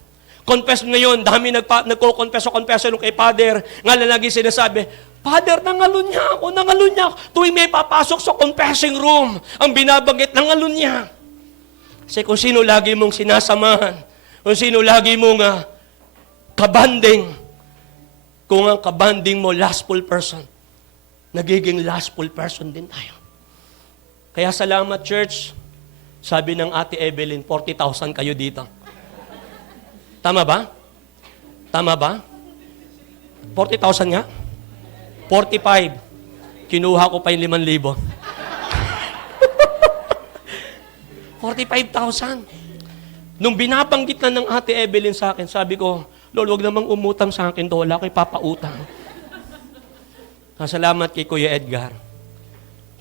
Confess ngayon, dami nagko-confess nung kay Father. Nga lagi sinasabi, Father, nangalun niya ako. Tuwing may papasok sa confessing room, ang binabanggit, nangalun niya. Kasi kung sino lagi mong sinasamahan, kung sino lagi mong kabanding, kung ang kabanding mo, lustful person, nagiging lustful person din tayo. Kaya salamat, church. Sabi ng Ate Evelyn, 40,000 kayo dito. Tama ba? Tama ba? 40,000 nga? 45. Kinuha ko pa yung 5,000. 45,000. Nung binabanggit na ng Ate Evelyn sa akin, sabi ko, Lord, huwag namang umutang sa akin to. Wala ko ipapautang. Salamat kay Kuya Edgar.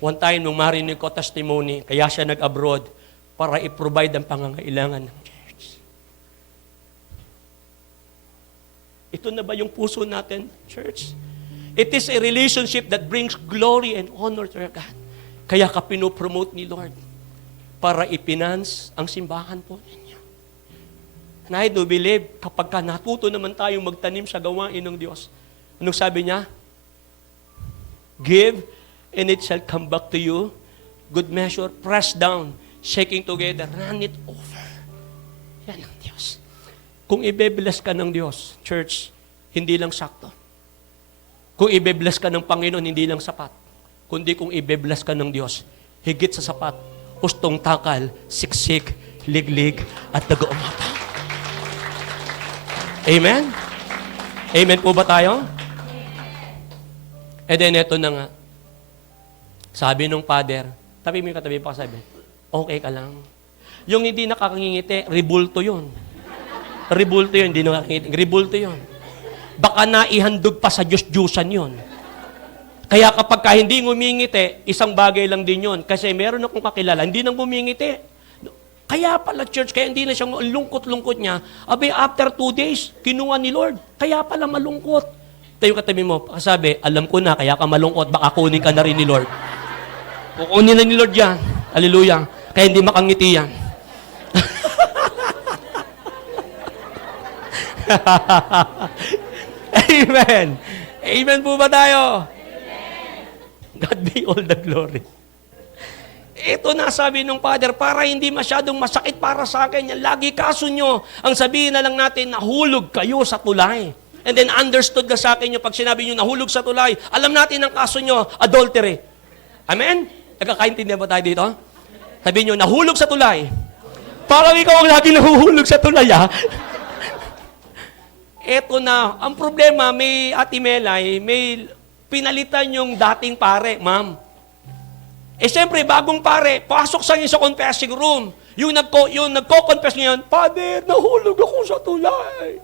One time, nung marinig ko testimony, kaya siya nag-abroad para i-provide ang pangangailangan ng church. Ito na ba yung puso natin, church? It is a relationship that brings glory and honor to our God. Kaya ka pinopromote ni Lord para ipinance ang simbahan po ninyo. And I do believe, kapag ka natuto naman tayong magtanim sa gawain ng Diyos, anong sabi niya? Give, and it shall come back to you. Good measure, pressed down, shaking together, run it over. Yan ang Diyos. Kung ibe-bless ka ng Diyos, church, hindi lang sakto. Kung ibe-bless ka ng Panginoon, hindi lang sapat. Kundi kung ibe-bless ka ng Diyos, higit sa sapat, hustong takal, siksik, liglig, at nag-umatang. Amen? Amen po ba tayo? And then, eto na nga. Sabi nung Father, tabi mo yung katabi pa, sabi, okay ka lang. Yung hindi nakakangingiti, ribulto yun. Ribulto yun, hindi nakakangingiti. Ribulto yun. Baka naihandog pa sa Diyos-Diyusan yun. Kaya kapag ka hindi ngumingiti, isang bagay lang din yun. Kasi meron akong kakilala, hindi nang ngumingiti. Kaya pala church, kaya hindi na siya lungkot-lungkot niya. Abay, after 2 days, kinuha ni Lord. Kaya pala malungkot. Tayo katabi mo, sabi, alam ko na, kaya ka malungkot, baka kunin ka na rin ni Lord. Kukunin na ni Lord yan. Hallelujah. Kaya hindi makangiti yan. Amen. Amen po ba tayo? God be all the glory. Ito na sabi ng Father, para hindi masyadong masakit para sa akin, yan lagi kaso nyo, ang sabihin na lang natin, nahulog kayo sa tulay. And then understood na sa akin nyo, pag sinabi nyo, nahulog sa tulay, alam natin ang kaso nyo, adultery. Amen? Nagkakaintindihan ba tayo dito? Sabi nyo, nahulog sa tulay. Parang ikaw ang lagi nahuhulog sa tulay, ha? Ito na, ang problema, may Ate Melay, may pinalitan yung dating pare, ma'am. Eh, siyempre, bagong pare, pasok sa inyo sa confessing room. Yung nagko-confess niyan, Father, nahulog ako sa tulay.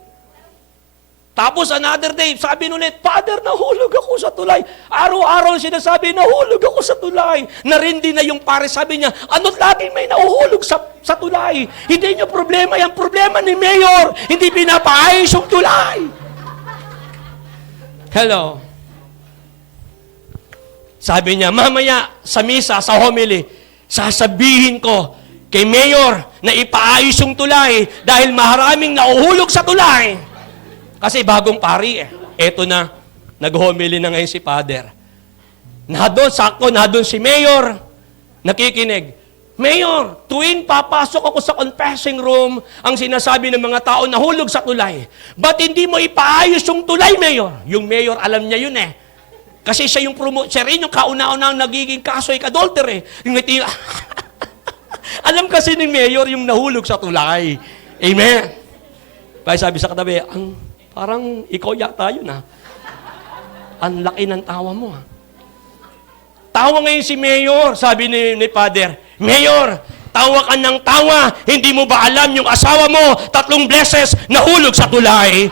Tapos another day, sabi nulit, Father, nahulog ako sa tulay. Araw-araw sinasabi, nahulog ako sa tulay. Narindi na yung pare, sabi niya, ano't laging may nahuhulog sa tulay? Hindi niyo problema, yung problema ni Mayor, hindi pinapaayos yung tulay. Hello. Sabi niya, mamaya sa misa, sa homily, sasabihin ko kay Mayor na ipaayos yung tulay dahil maraming nauhulog sa tulay. Kasi bagong pari eh. Eto na, nag-homily na ngayon si Father. Nandun si Mayor, nakikinig. Mayor, tuwing papasok ako sa confessing room, ang sinasabi ng mga tao, nahulog sa tulay. Ba't hindi mo ipaayos yung tulay, Mayor? Yung Mayor, alam niya yun eh. Kasi siya siya rin yung kauna-unang nagiging kaso ay adultery. Yung alam kasi ni Mayor yung nahulog sa tulay. Amen. Kaya sabi sa katabi, parang ikaw yata yun ha. Ang laki ng tawa mo ha. Tawa ngayon si Mayor, sabi ni Father, Mayor, tawa ka ng tawa, hindi mo ba alam yung asawa mo, 3 beses nahulog sa tulay?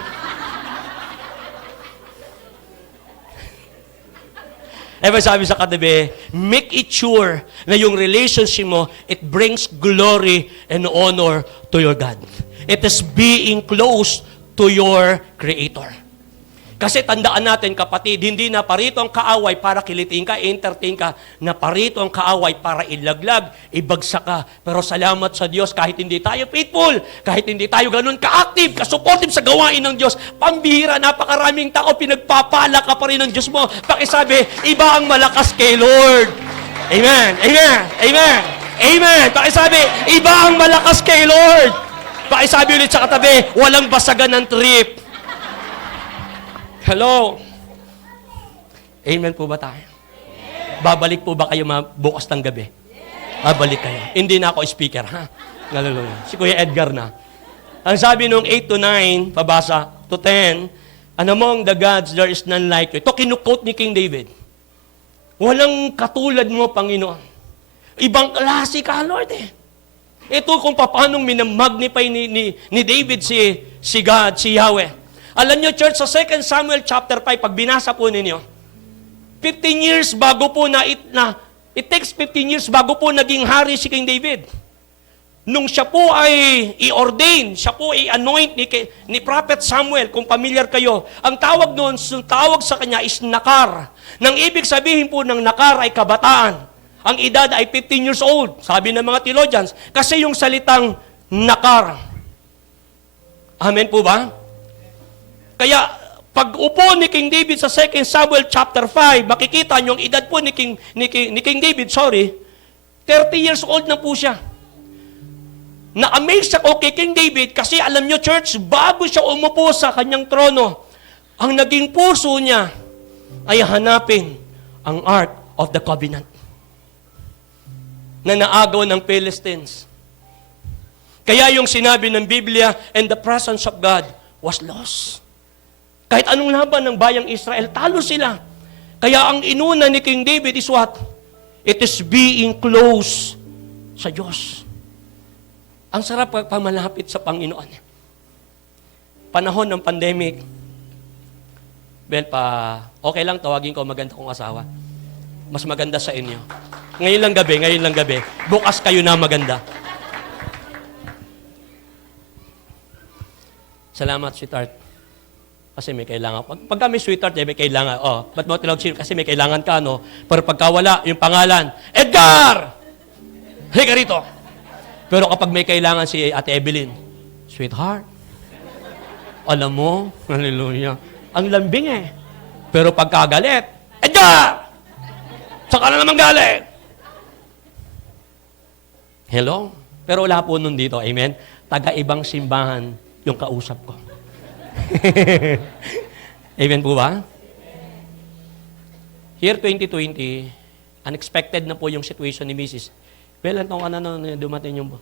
Ever sabi sa katabi, make it sure na yung relationship mo, it brings glory and honor to your God. It is being close to your Creator. Kasi tandaan natin, kapatid, hindi na parito ang kaaway para kilitin ka, entertain ka, na parito ang kaaway para ilaglag, ibagsak ka. Pero salamat sa Diyos, kahit hindi tayo faithful, kahit hindi tayo ganun ka-active, ka-supportive sa gawain ng Diyos, pambihira, napakaraming tao, pinagpapala ka pa rin ng Diyos mo. Pakisabi, iba ang malakas kay Lord. Amen. Amen. Amen. Amen. Pakisabi, iba ang malakas kay Lord. Pakisabi ulit sa katabi, walang basagan ng trip. Hello? Amen po ba tayo? Babalik po ba kayo bukas ng gabi? Babalik kayo. Hindi na ako speaker, ha? Hallelujah. Si Kuya Edgar na. Ang sabi nung 8 to 9, pabasa, to 10, and among the gods there is none like you. Ito kinukote ni King David. Walang katulad mo, Panginoon. Ibang klase ka, Lord eh. Ito kung paano minamagnify ni David si God, si Yahweh. Alam nyo, church, sa 2 Samuel chapter 5, pag binasa po ninyo, 15 years bago po it takes 15 years bago po naging hari si King David. Nung siya po ay i-ordain, siya po ay anoint ni Prophet Samuel, kung familiar kayo, ang tawag noon, tawag sa kanya is nakar. Nang ibig sabihin po ng nakar ay kabataan. Ang edad ay 15 years old, sabi ng mga theologians, kasi yung salitang nakar. Amen po ba? Kaya, pag upo ni King David sa 2 Samuel chapter 5, makikita niyo ang edad po ni King David, 30 years old na po siya. Na-amaze ako kay King David kasi alam niyo, church, bago siya umupo sa kanyang trono, ang naging puso niya ay hanapin ang Ark of the Covenant na naagaw ng Philistines. Kaya yung sinabi ng Biblia, and the presence of God was lost. Kahit anong laban ng bayang Israel, talo sila. Kaya ang inuna ni King David is what? It is being close sa Diyos. Ang sarap pamalapit sa Panginoon. Panahon ng pandemic, okay lang, tawagin ko maganda kong asawa. Mas maganda sa inyo. Ngayon lang gabi. Bukas kayo na maganda. Salamat, sweetheart. Kasi may kailangan. Pag kami sweetheart, may kailangan. Oh, ba't mo tinawag sweetheart? Kasi may kailangan ka, no? Pero pagka wala, yung pangalan, Edgar! Halika rito. Pero kapag may kailangan si Ate Evelyn, sweetheart, alam mo, hallelujah, ang lambing eh. Pero pagkagalit, Edgar! Saka na naman galit. Hello? Pero wala po nun dito, amen? Taga-ibang simbahan yung kausap ko. Amen po ba? Year 2020, unexpected na po yung situation ni Mrs. Well, antong dumating yung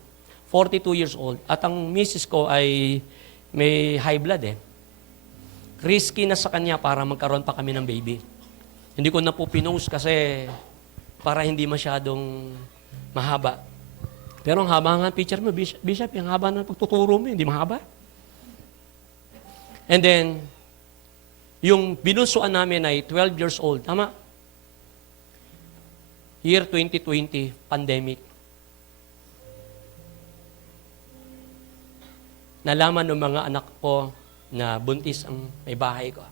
42 years old. At ang Mrs. ko ay may high blood eh. Risky na sa kanya para magkaroon pa kami ng baby. Hindi ko na po pinost kasi para hindi masyadong mahaba. Pero ang haba nga picture mo, Bishop, yung haba na pagtuturo mo, hindi mahaba. And then, yung binunsuan namin ay 12 years old. Tama? Year 2020, pandemic. Nalaman ng mga anak ko na buntis ang may bahay ko.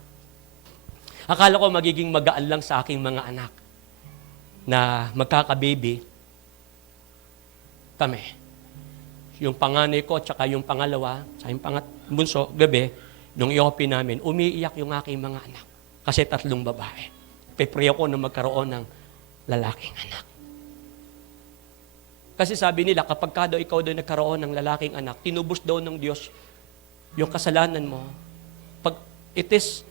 Akala ko magiging magaan lang sa aking mga anak na magkaka-baby kami. Yung panganay ko at saka yung pangalawa, sa yung bunso, gabi, nung i-open namin, umiiyak yung aking mga anak. Kasi 3 babae. Pipray ako na magkaroon ng lalaking anak. Kasi sabi nila, kapag ka daw ikaw daw nagkaroon ng lalaking anak, tinubos daw ng Diyos yung kasalanan mo. Pag it is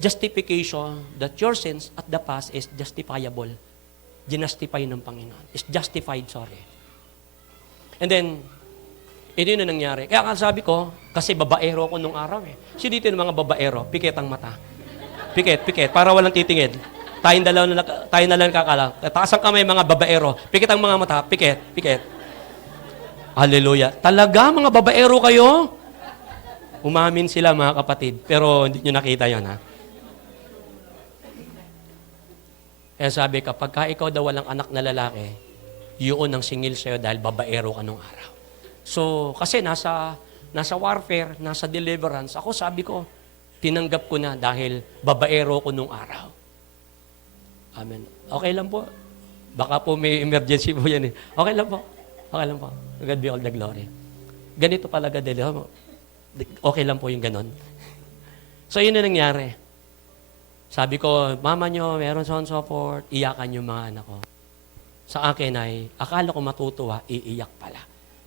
justification that your sins at the past is justifiable. Ginustify ng Panginoon. Is justified, sorry. And then, ito na nangyari. Kaya nga sabi ko, kasi babaero ko nung araw eh. Si dito yung mga babaero, pikit ang mata. Pikit, para walang titingin. Tayong na lang kakala. Taas ang kamay mga babaero. Pikit ang mga mata, pikit. Hallelujah. Talaga mga babaero kayo? Umamin sila mga kapatid. Pero hindi nyo nakita yon ha. Kaya sabi, kapag ka ikaw daw walang anak na lalaki, yun ang singil sa'yo dahil babaero ka nung araw. So, kasi nasa warfare, nasa deliverance, ako sabi ko, tinanggap ko na dahil babaero ko nung araw. Amen. Okay lang po. Baka po may emergency po yan eh. Okay lang po. To God be all the glory. Ganito palaga dili. Okay lang po yung ganon. So, yun na nangyari. Sabi ko, mama nyo, meron so on so forth, iyakan yung mga anak ko. Sa akin ay, akala ko matutuwa, iiyak pala.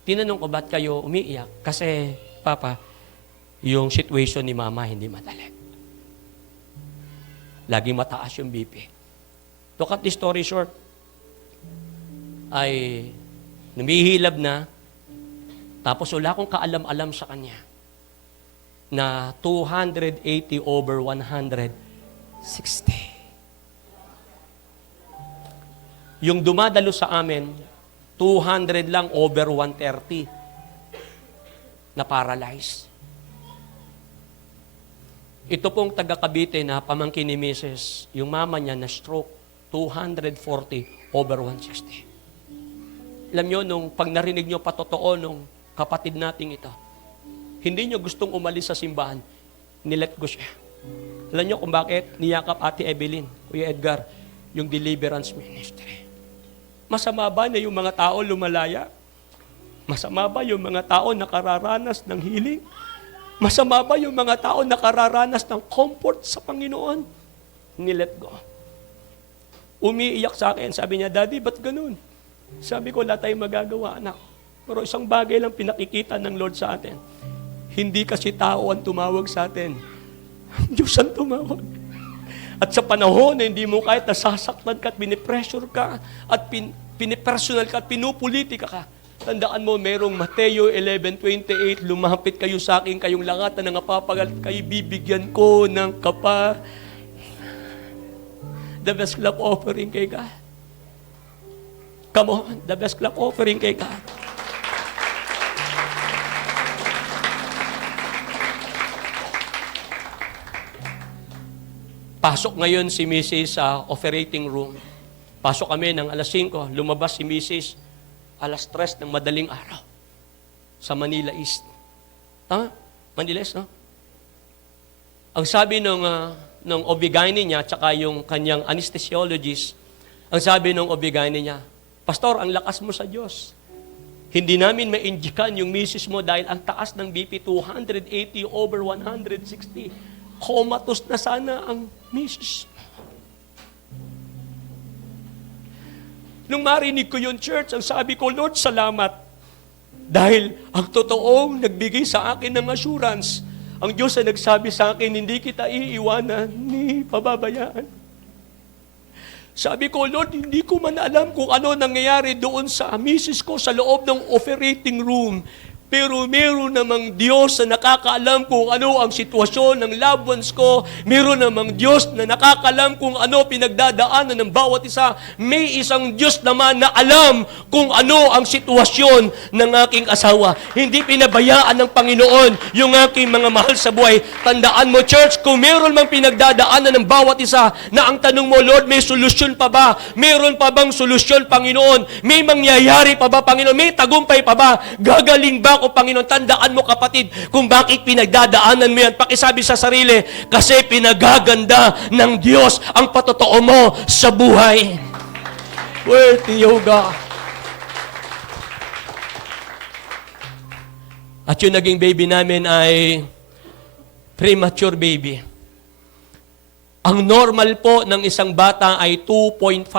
Tinanong ko, ba't kayo umiiyak? Kasi, Papa, yung situation ni Mama hindi madali. Laging mataas yung BP. To cut the story short, ay namihilab na, tapos wala akong kaalam-alam sa kanya na 280 over 160. Yung dumadalo sa amin, 200 lang over 130 na paralyzed. Ito pong taga Cavite na pamangkin ni Mrs., yung mama niya na stroke, 240 over 160. Alam nyo, nung pag narinig nyo patotoo nung kapatid nating ito, hindi nyo gustong umalis sa simbahan, nilet go siya. Alam nyo kung bakit? Niyakap Ate Evelyn, Kuya Edgar, yung deliverance ministry. Masama ba na yung mga tao lumalaya? Masama ba yung mga tao nakararanas ng healing? Masama ba yung mga tao nakararanas ng comfort sa Panginoon? Nilet go. Umiiyak sa akin. Sabi niya, Daddy, ba't ganun? Sabi ko, wala tayong magagawa, anak. Pero isang bagay lang pinakikita ng Lord sa atin. Hindi kasi tao ang tumawag sa atin. Diyos ang tumawag. At sa panahon na hindi mo kahit nasasaktan ka at pinipressure ka at pinipersonal ka at pinupolitika ka, tandaan mo, merong Mateo 11:28, lumapit kayo sa akin, kayong lahat na nangapapagal, kayo bibigyan ko ng kapa. The best clap offering kay God. Come on, the best clap offering kay God. Pasok ngayon si Mrs. sa operating room. Pasok kami ng alas 5, lumabas si Mrs. alas 3 ng madaling araw sa Manila East. Tama? Manila East, no? ang sabi ng OB-GYN niya, tsaka yung kanyang anesthesiologist, ang sabi ng OB-GYN niya, Pastor, ang lakas mo sa Diyos. Hindi namin ma-injikan yung misis mo dahil ang taas ng BP, 280 over 160. Comatose na sana ang misis. Nung marinig ko yung church, ang sabi ko, Lord, salamat. Dahil ang totoong nagbigay sa akin ng assurance, ang Diyos ay nagsabi sa akin, hindi kita iiwanan ni pababayaan. Sabi ko, Lord, hindi ko man alam kung ano nangyayari doon sa misis ko sa loob ng operating room. Pero meron namang Diyos na nakakaalam kung ano ang sitwasyon ng loved ones ko. Meron namang Diyos na nakakaalam kung ano pinagdadaanan ng bawat isa. May isang Diyos naman na alam kung ano ang sitwasyon ng aking asawa. Hindi pinabayaan ng Panginoon yung aking mga mahal sa buhay. Tandaan mo, church, kung meron mang pinagdadaanan ng bawat isa na ang tanong mo, Lord, may solusyon pa ba? Meron pa bang solusyon, Panginoon? May mangyayari pa ba, Panginoon? May tagumpay pa ba? Gagaling ba ako, Panginoon? Tandaan mo, kapatid, kung bakit pinagdadaanan mo yan. Pakisabi sa sarili, kasi pinagaganda ng Diyos ang patotoo mo sa buhay. Worthy, O God. At yung naging baby namin ay premature baby. Ang normal po ng isang bata ay 2.5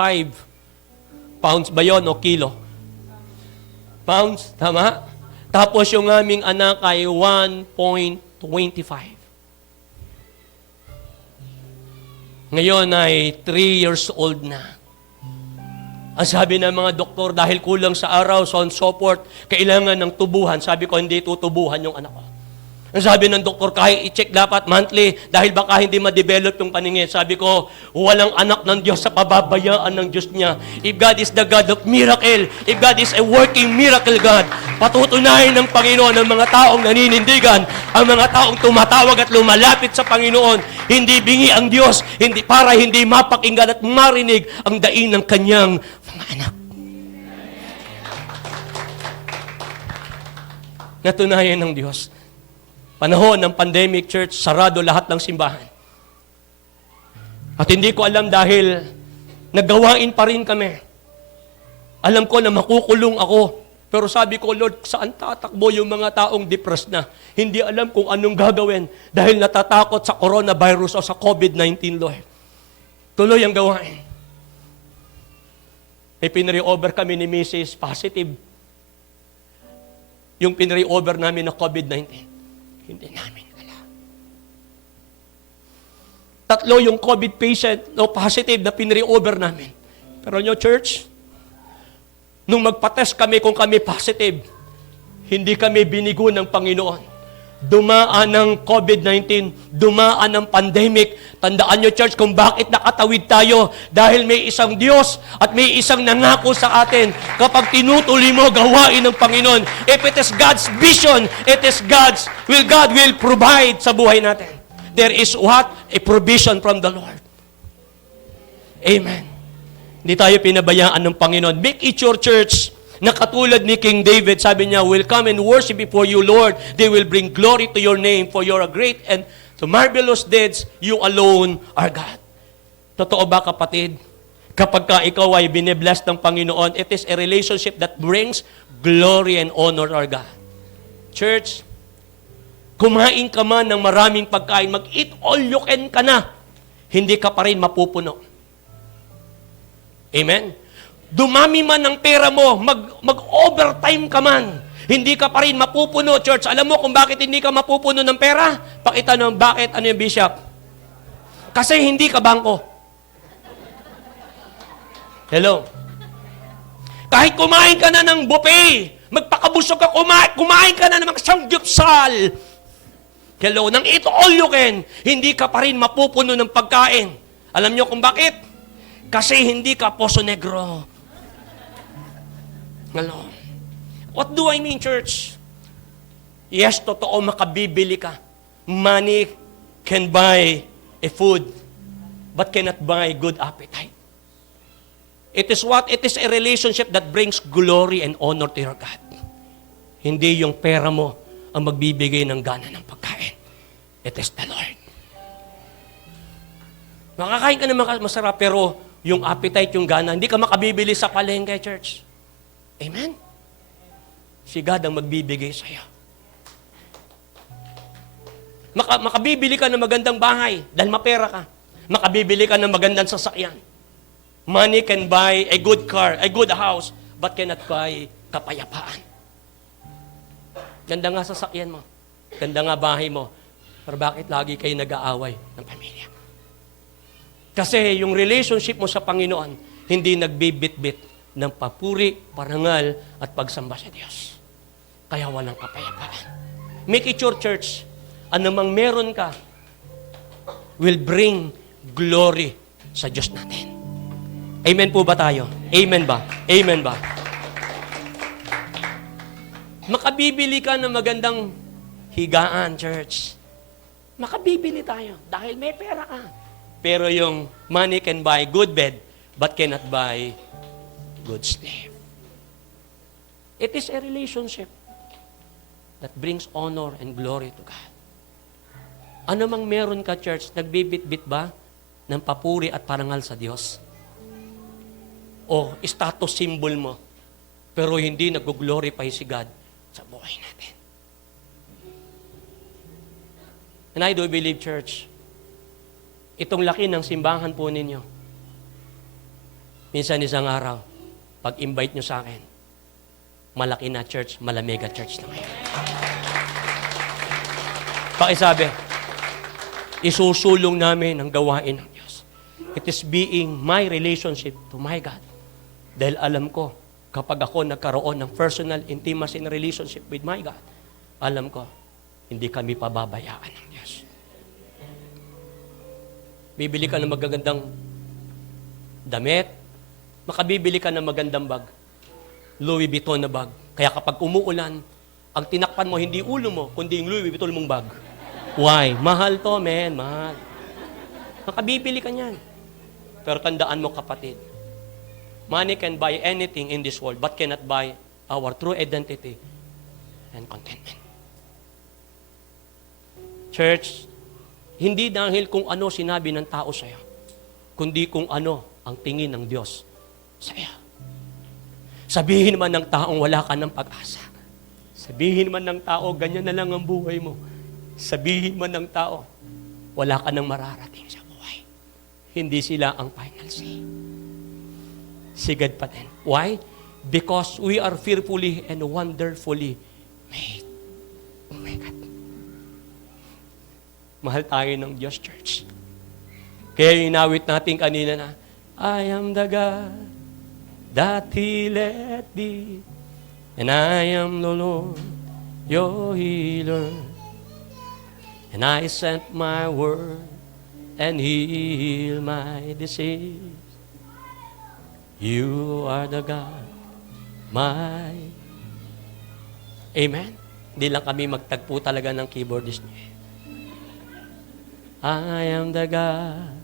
pounds ba yun o kilo? Pounds, tama? Tapos yung aming anak ay 1.25. Ngayon ay 3 years old na. Ang sabi ng mga doktor, dahil kulang sa araw, so on so forth, kailangan ng tubuhan. Sabi ko, hindi tutubuhan yung anak ko. Ang sabi ng doktor, kahit i-check dapat monthly, dahil baka hindi ma-develop yung paningin. Sabi ko, walang anak ng Diyos sa pababayaan ng Diyos niya. If God is the God of miracle, if God is a working miracle God, patutunayan ng Panginoon ang mga taong naninindigan, ang mga taong tumatawag at lumalapit sa Panginoon. Hindi bingi ang Diyos, para hindi mapakinggan at marinig ang daing ng kanyang mga anak. Natunayan ng Diyos. Panahon ng pandemic, church, sarado lahat ng simbahan. At hindi ko alam dahil naggawain pa rin kami. Alam ko na makukulong ako. Pero sabi ko, Lord, saan tatakbo yung mga taong depressed na? Hindi alam kung anong gagawin dahil natatakot sa coronavirus o sa COVID-19, Lord. Tuloy ang gawain. May pinre-over kami ni Mrs. Positive. Yung pinre-over namin na COVID-19. Hindi namin alam. 3 yung COVID patient, positive na pinre-over namin. Pero nyo, church, nung magpa-test kami kung kami positive, hindi kami binigo ng Panginoon. Dumaan ng COVID-19, dumaan ng pandemic. Tandaan nyo, church, kung bakit nakatawid tayo. Dahil may isang Diyos at may isang nangako sa atin. Kapag tinutuloy mo gawain ng Panginoon, if it is God's vision, it is God will provide sa buhay natin. There is what? A provision from the Lord. Amen. Hindi tayo pinabayaan ng Panginoon. Make it your church na katulad ni King David, sabi niya, will come and worship before you, Lord. They will bring glory to your name, for you are great and to marvelous deeds, you alone are God. Totoo ba, kapatid? Kapag ka ikaw ay binibless ng Panginoon, it is a relationship that brings glory and honor to our God. Church, kumain ka man ng maraming pagkain, mag-eat all you can ka na, hindi ka pa rin mapupuno. Amen? Dumami man ang pera mo, mag-overtime ka man, hindi ka pa rin mapupuno, church. Alam mo kung bakit hindi ka mapupuno ng pera? Pakita nyo, bakit? Ano yung bishop? Kasi hindi ka bangko. Hello? Kahit kumain ka na ng buffet, magpakabusog ka, kumain ka na ng mga samgyupsal. Hello? Nang ito all you can, hindi ka pa rin mapupuno ng pagkain. Alam nyo kung bakit? Kasi hindi ka Poso Negro. Hello? What do I mean, church? Yes, totoo, makabibili ka. Money can buy a food, but cannot buy good appetite. It is what? It is a relationship that brings glory and honor to your God. Hindi yung pera mo ang magbibigay ng gana ng pagkain. It is the Lord. Makakain ka ng masarap, pero yung appetite, yung gana, hindi ka makabibili sa palengke, church. Amen? Si God ang magbibigay sa'yo. Makabibili ka ng magandang bahay dahil mapera ka. Makabibili ka ng magandang sasakyan. Money can buy a good car, a good house, but cannot buy kapayapaan. Ganda nga sasakyan mo. Ganda nga bahay mo. Pero bakit lagi kayo nag-aaway ng pamilya? Kasi yung relationship mo sa Panginoon, hindi nagbibit-bit ng papuri, parangal, at pagsamba sa Diyos. Kaya walang kapayapaan. Make it your church. Anumang meron ka, will bring glory sa Diyos natin. Amen po ba tayo? Amen ba? Amen ba? Makabibili ka ng magandang higaan, church. Makabibili tayo dahil may pera ka. Pero yung money can buy good bed, but cannot buy good sleep. It is a relationship that brings honor and glory to God. Ano mang meron ka, church, nagbibit-bit ba ng papuri at parangal sa Diyos? O status symbol mo, pero hindi nag-glorify si God sa buhay natin. And I do believe, church, itong laki ng simbahan po ninyo, minsan isang araw, pag-invite nyo sa akin, malaki na church, malamega church na ngayon. Pakisabi, isusulong namin ang gawain ng Diyos. It is being my relationship to my God. Dahil alam ko, kapag ako nagkaroon ng personal intimacy and relationship with my God, alam ko, hindi kami pababayaan ng Diyos. Bibili ka ng magagandang damit, makabibili ka ng magandang bag, Louis Vuitton na bag. Kaya kapag umuulan, ang tinakpan mo hindi ulo mo, kundi yung Louis Vuitton mong bag. Why? Mahal to, man. Mahal. Makabibili ka niyan. Pero tandaan mo, kapatid, money can buy anything in this world but cannot buy our true identity and contentment. Church, hindi dahil kung ano sinabi ng tao sa'yo, kundi kung ano ang tingin ng Diyos sa'yo. Sabihin man ng taong wala ka ng pag-asa. Sabihin man ng tao, ganyan na lang ang buhay mo. Sabihin man ng tao, wala ka nang mararating sa buhay. Hindi sila ang final say. Si God pa din. Why? Because we are fearfully and wonderfully made. Oh my God. Mahal tayo ng Diyos, church. Kaya inawit natin kanina na, I am the God that He let thee, and I am the Lord, your healer. And I sent my word and heal my disease. You are the God, my... Amen? Hindi lang kami magtagpo talaga ng keyboardist niya. I am the God.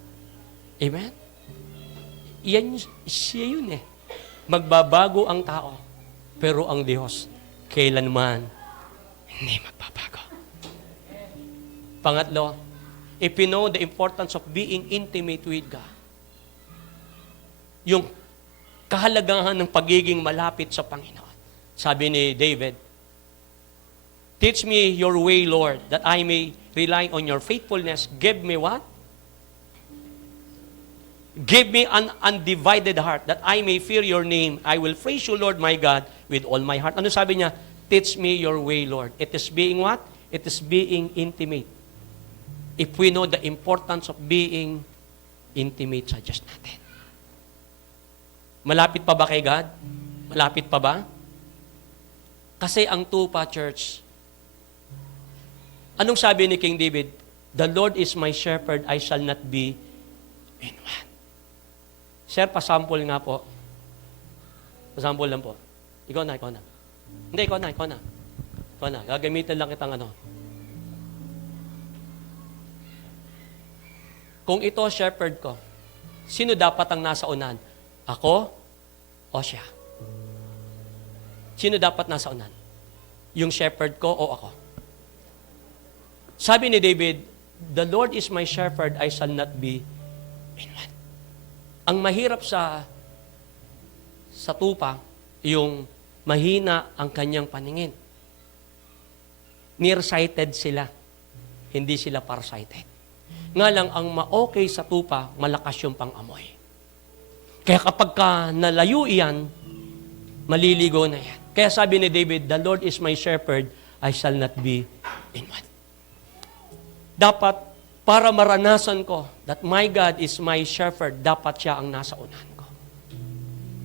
Amen? Yan, siya yun eh. Magbabago ang tao, pero ang Diyos, kailanman, hindi magbabago. Pangatlo, if you know the importance of being intimate with God, yung kahalagahan ng pagiging malapit sa Panginoon. Sabi ni David, teach me your way, Lord, that I may rely on your faithfulness. Give me what? Give me an undivided heart that I may fear your name. I will praise you, Lord, my God, with all my heart. Ano sabi niya? Teach me your way, Lord. It is being what? It is being intimate. If we know the importance of being intimate sa Diyos natin. Malapit pa ba kay God? Malapit pa ba? Kasi ang tupa, church, anong sabi ni King David? The Lord is my shepherd, I shall not be in want. Sir, pasample nga po. Pasample lang po. Ikaw na. Hindi, ikaw na. Gagamitin lang kitang ano. Kung ito shepherd ko, sino dapat ang nasa unahan? Ako o siya? Sino dapat nasa unahan? Yung shepherd ko o ako? Sabi ni David, the Lord is my shepherd, I shall not be in one. Ang mahirap sa tupa, yung mahina ang kanyang paningin. Nearsighted sila. Hindi sila farsighted. Nga lang, ang ma-okay sa tupa, malakas yung pang-amoy. Kaya kapag ka nalayo iyan, maliligo na yan. Kaya sabi ni David, the Lord is my shepherd, I shall not be in want. Dapat, para maranasan ko that my God is my shepherd, dapat siya ang nasa unahan ko.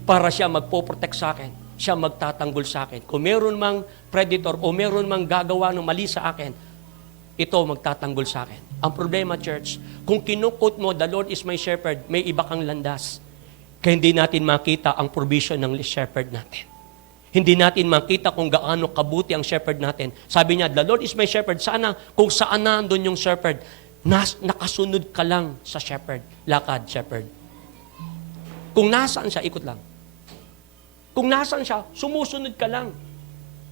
Para siya magpo-protect sa akin, siya magtatanggol sa akin. Kung meron mang predator o meron mang gagawa ng mali sa akin, ito magtatanggol sa akin. Ang problema, church, kung kinukot mo, the Lord is my shepherd, may iba kang landas. Kaya hindi natin makita ang provision ng shepherd natin. Hindi natin makita kung gaano kabuti ang shepherd natin. Sabi niya, the Lord is my shepherd. Sana, kung saan nandun yung shepherd, nakasunod ka lang sa shepherd. Lakad, shepherd. Kung nasaan siya, ikot lang. Kung nasaan siya, sumusunod ka lang.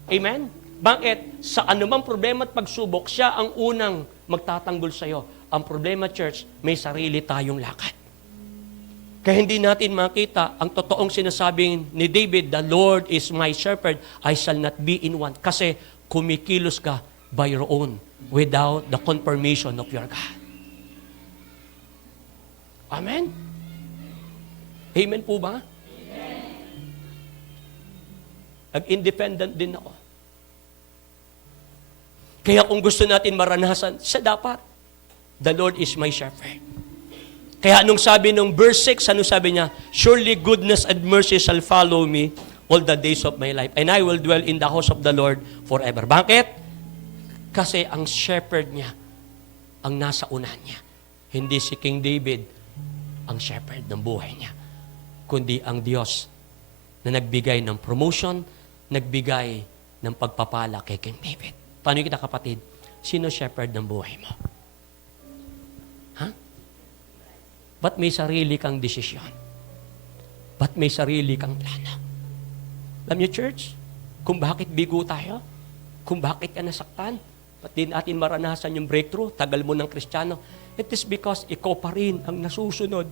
Amen? Bakit? Sa anumang problema at pagsubok, siya ang unang magtatanggol sa iyo. Ang problema, church, may sarili tayong lakad. Kaya hindi natin makita ang totoong sinasabing ni David, the Lord is my shepherd, I shall not be in want. Kasi kumikilos ka by your own without the confirmation of your God. Amen? Amen po ba? Nag-independent din ako. Kaya kung gusto natin maranasan, siya dapat. The Lord is my shepherd. Kaya nung sabi nung verse 6, ano sabi niya? Surely goodness and mercy shall follow me all the days of my life, and I will dwell in the house of the Lord forever. Bakit? Kasi ang shepherd niya, ang nasa unahan niya. Hindi si King David ang shepherd ng buhay niya, kundi ang Diyos na nagbigay ng promotion, nagbigay ng pagpapala kay King David. Paano kita, kapatid? Sino shepherd ng buhay mo? Ha? Ba't may sarili kang desisyon? Ba't may sarili kang plano? Alam niyo, church, kung bakit bigo tayo, kung bakit ka nasaktan, ba't din natin maranasan yung breakthrough, tagal mo ng Kristiyano, it is because ikaw pa rin ang nasusunod.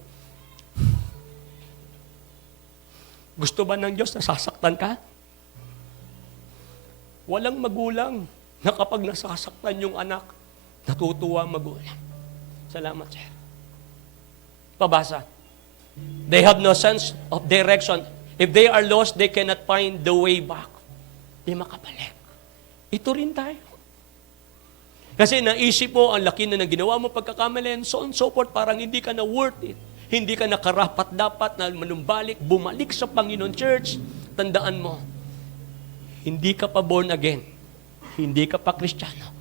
Gusto ba ng Diyos na sasaktan ka? Walang magulang na kapag nasasaktan yung anak, natutuwa magulang. Salamat, sir. Pabasa. They have no sense of direction. If they are lost, they cannot find the way back. Di makabalik. Ito rin tayo. Kasi naisip mo, ang laki na ginawa mo pagkakamali, so on so forth, parang hindi ka na worth it. Hindi ka na karapat-dapat na manumbalik, bumalik sa Panginoon. Church, tandaan mo, hindi ka pa born again. Hindi ka pa Kristiyano.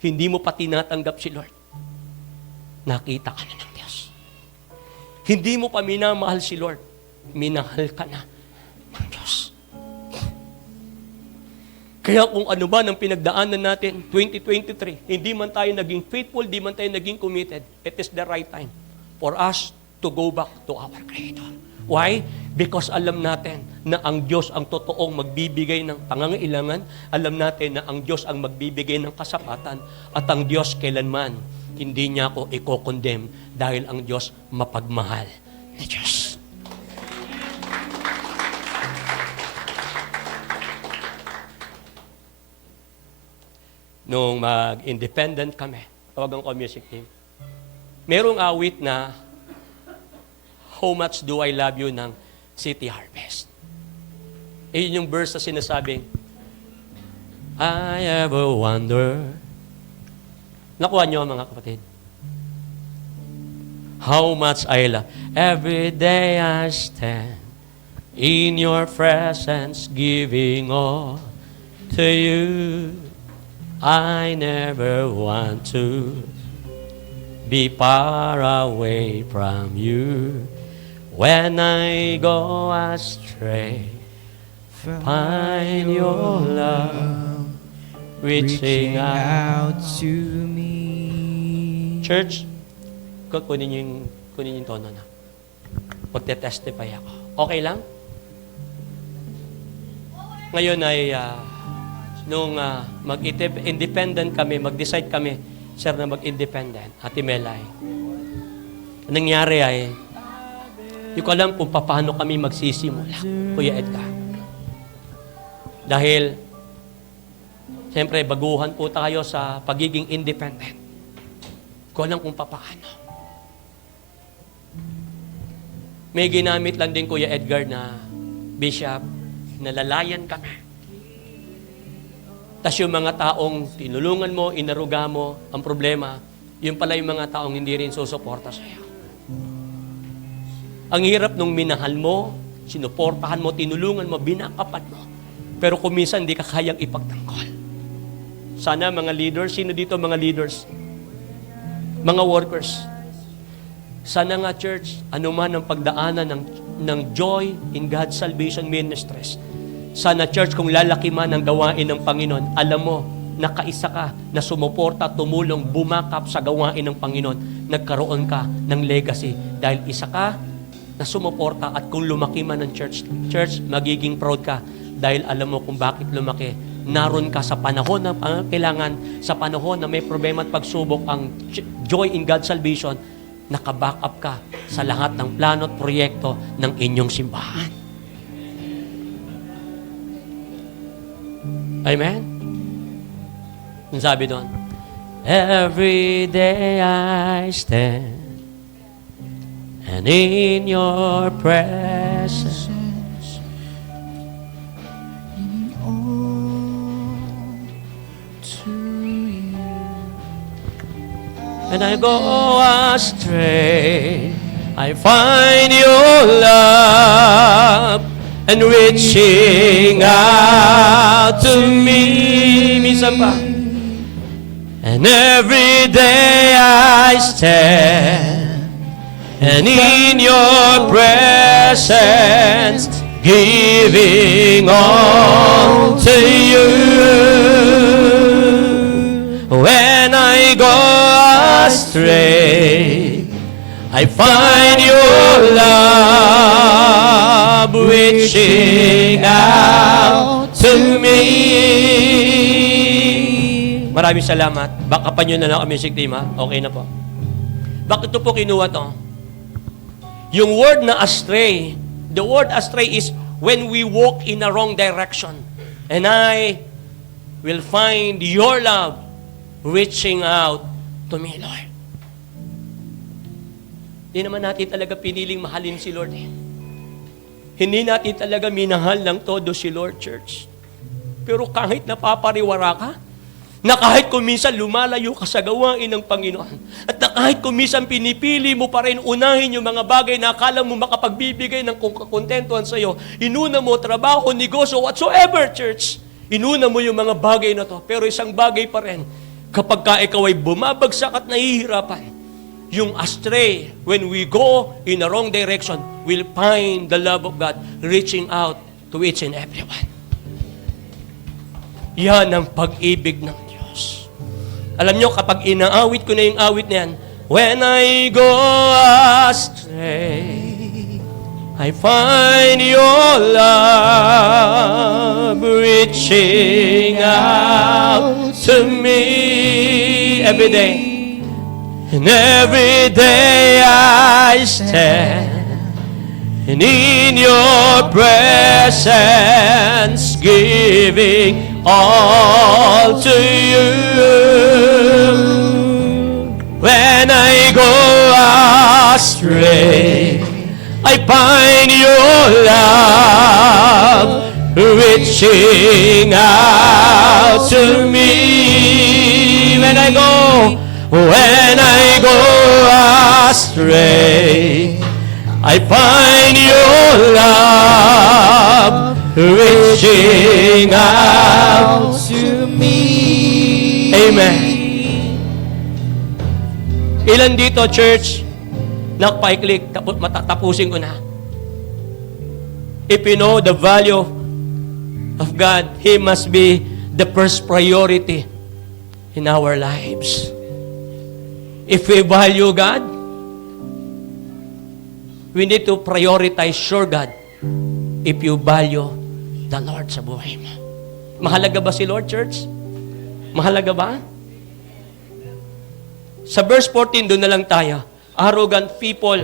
Hindi mo pa tinatanggap si Lord. Nakita ka na ng Diyos. Hindi mo pa minamahal si Lord. Minahal ka na ng Diyos. Kaya kung ano ba ng pinagdaanan natin, 2023, hindi man tayo naging faithful, hindi man tayo naging committed, it is the right time for us to go back to our Creator. Why? Because alam natin na ang Diyos ang totoong magbibigay ng pangangailangan. Alam natin na ang Diyos ang magbibigay ng kasapatan. At ang Diyos kailanman, hindi niya ako i-condemn dahil ang Diyos mapagmahal na Diyos. Nung mag-independent kami, tawagan ko music team, merong awit na How Much Do I Love You ng City Harvest. Yun yung verse na sinasabing, I ever wonder. Nakuha niyo mga kapatid? How much I love. Every day I stand in your presence, giving all to you. I never want to be far away from you. When I go astray, find your love reaching out to me. Church, kunin yung tono na. Magte-testify ako. Okay lang? Ngayon ay, nung mag-independent kami, mag-decide kami, sir, na mag-independent, Ate Melay. Ang nangyari ay, hindi ko alam kung paano kami magsisimula, Kuya Edgar. Dahil, siyempre, baguhan po tayo sa pagiging independent. Hindi ko alam kung paano. May ginamit lang din, Kuya Edgar, na Bishop, nalalayan kami. Tas yung mga taong tinulungan mo, inaruga mo, ang problema, yun pala yung mga taong hindi rin susuporta sa'yo. Ang hirap nung minahal mo, sinuportahan mo, tinulungan mo, binakapan mo. Pero kung minsan hindi ka kayang ipagtanggol. Sana mga leaders, sino dito mga leaders? Mga workers. Sana nga church, anuman ang pagdaanan ng Joy in God's Salvation Ministries. Sana church, kung lalaki man ang gawain ng Panginoon, alam mo, nakaisa ka na sumuporta, tumulong, bumakap sa gawain ng Panginoon. Nagkaroon ka ng legacy. Dahil isa ka na sumuporta at kung lumaki man ang church, magiging proud ka dahil alam mo kung bakit lumaki. Naroon ka sa panahon na kailangan, sa panahon na may problema at pagsubok ang Joy in God's Salvation, nakaback up ka sa lahat ng plano at proyekto ng inyong simbahan. Amen? Ang sabi doon, every day I stand and in your presence and I go astray, I find your love and reaching out to me. Minsan pa. And every day I stand and in your presence giving all to you. When I go astray, I find your love reaching out to me. Maraming salamat. Bakapan nyo na lang ang music team, ha? Okay na po. Bakit ito po kinuha to? Yung word na astray, the word astray is when we walk in a wrong direction. And I will find your love reaching out to me, Lord. Hindi naman natin talaga piniling mahalin si Lord. Hindi natin talaga minahal ng todo si Lord, church. Pero kahit napapariwara ka, na kahit kung minsan lumalayo ka sa gawain ng Panginoon, at na kahit kung minsan pinipili mo pa rin unahin yung mga bagay na akala mo makapagbibigay ng kontentuhan sa iyo, inuna mo trabaho, negosyo, whatsoever, church, inuna mo yung mga bagay na to. Pero isang bagay pa rin, kapag ka ikaw ay bumabagsak at nahihirapan, yung astray, when we go in the wrong direction, we'll find the love of God reaching out to each and everyone. Yan ang pag-ibig ng Diyos. Alam nyo, kapag inaawit ko na yung awit na yan, when I go astray, I find your love reaching out to me every day. And every day I stand and in your presence giving all to you. When I go astray, I find your love reaching out to me. When I go astray, I find your love reaching out to me. Amen. Ilan dito, church, nakpaiklik, matatapusin ko na. If you know the value of God, He must be the first priority in our lives. If we value God, we need to prioritize your God if you value the Lord sa buhay mo. Mahalaga ba si Lord, church? Mahalaga ba? Sa verse 14, doon na lang tayo. Arrogant people,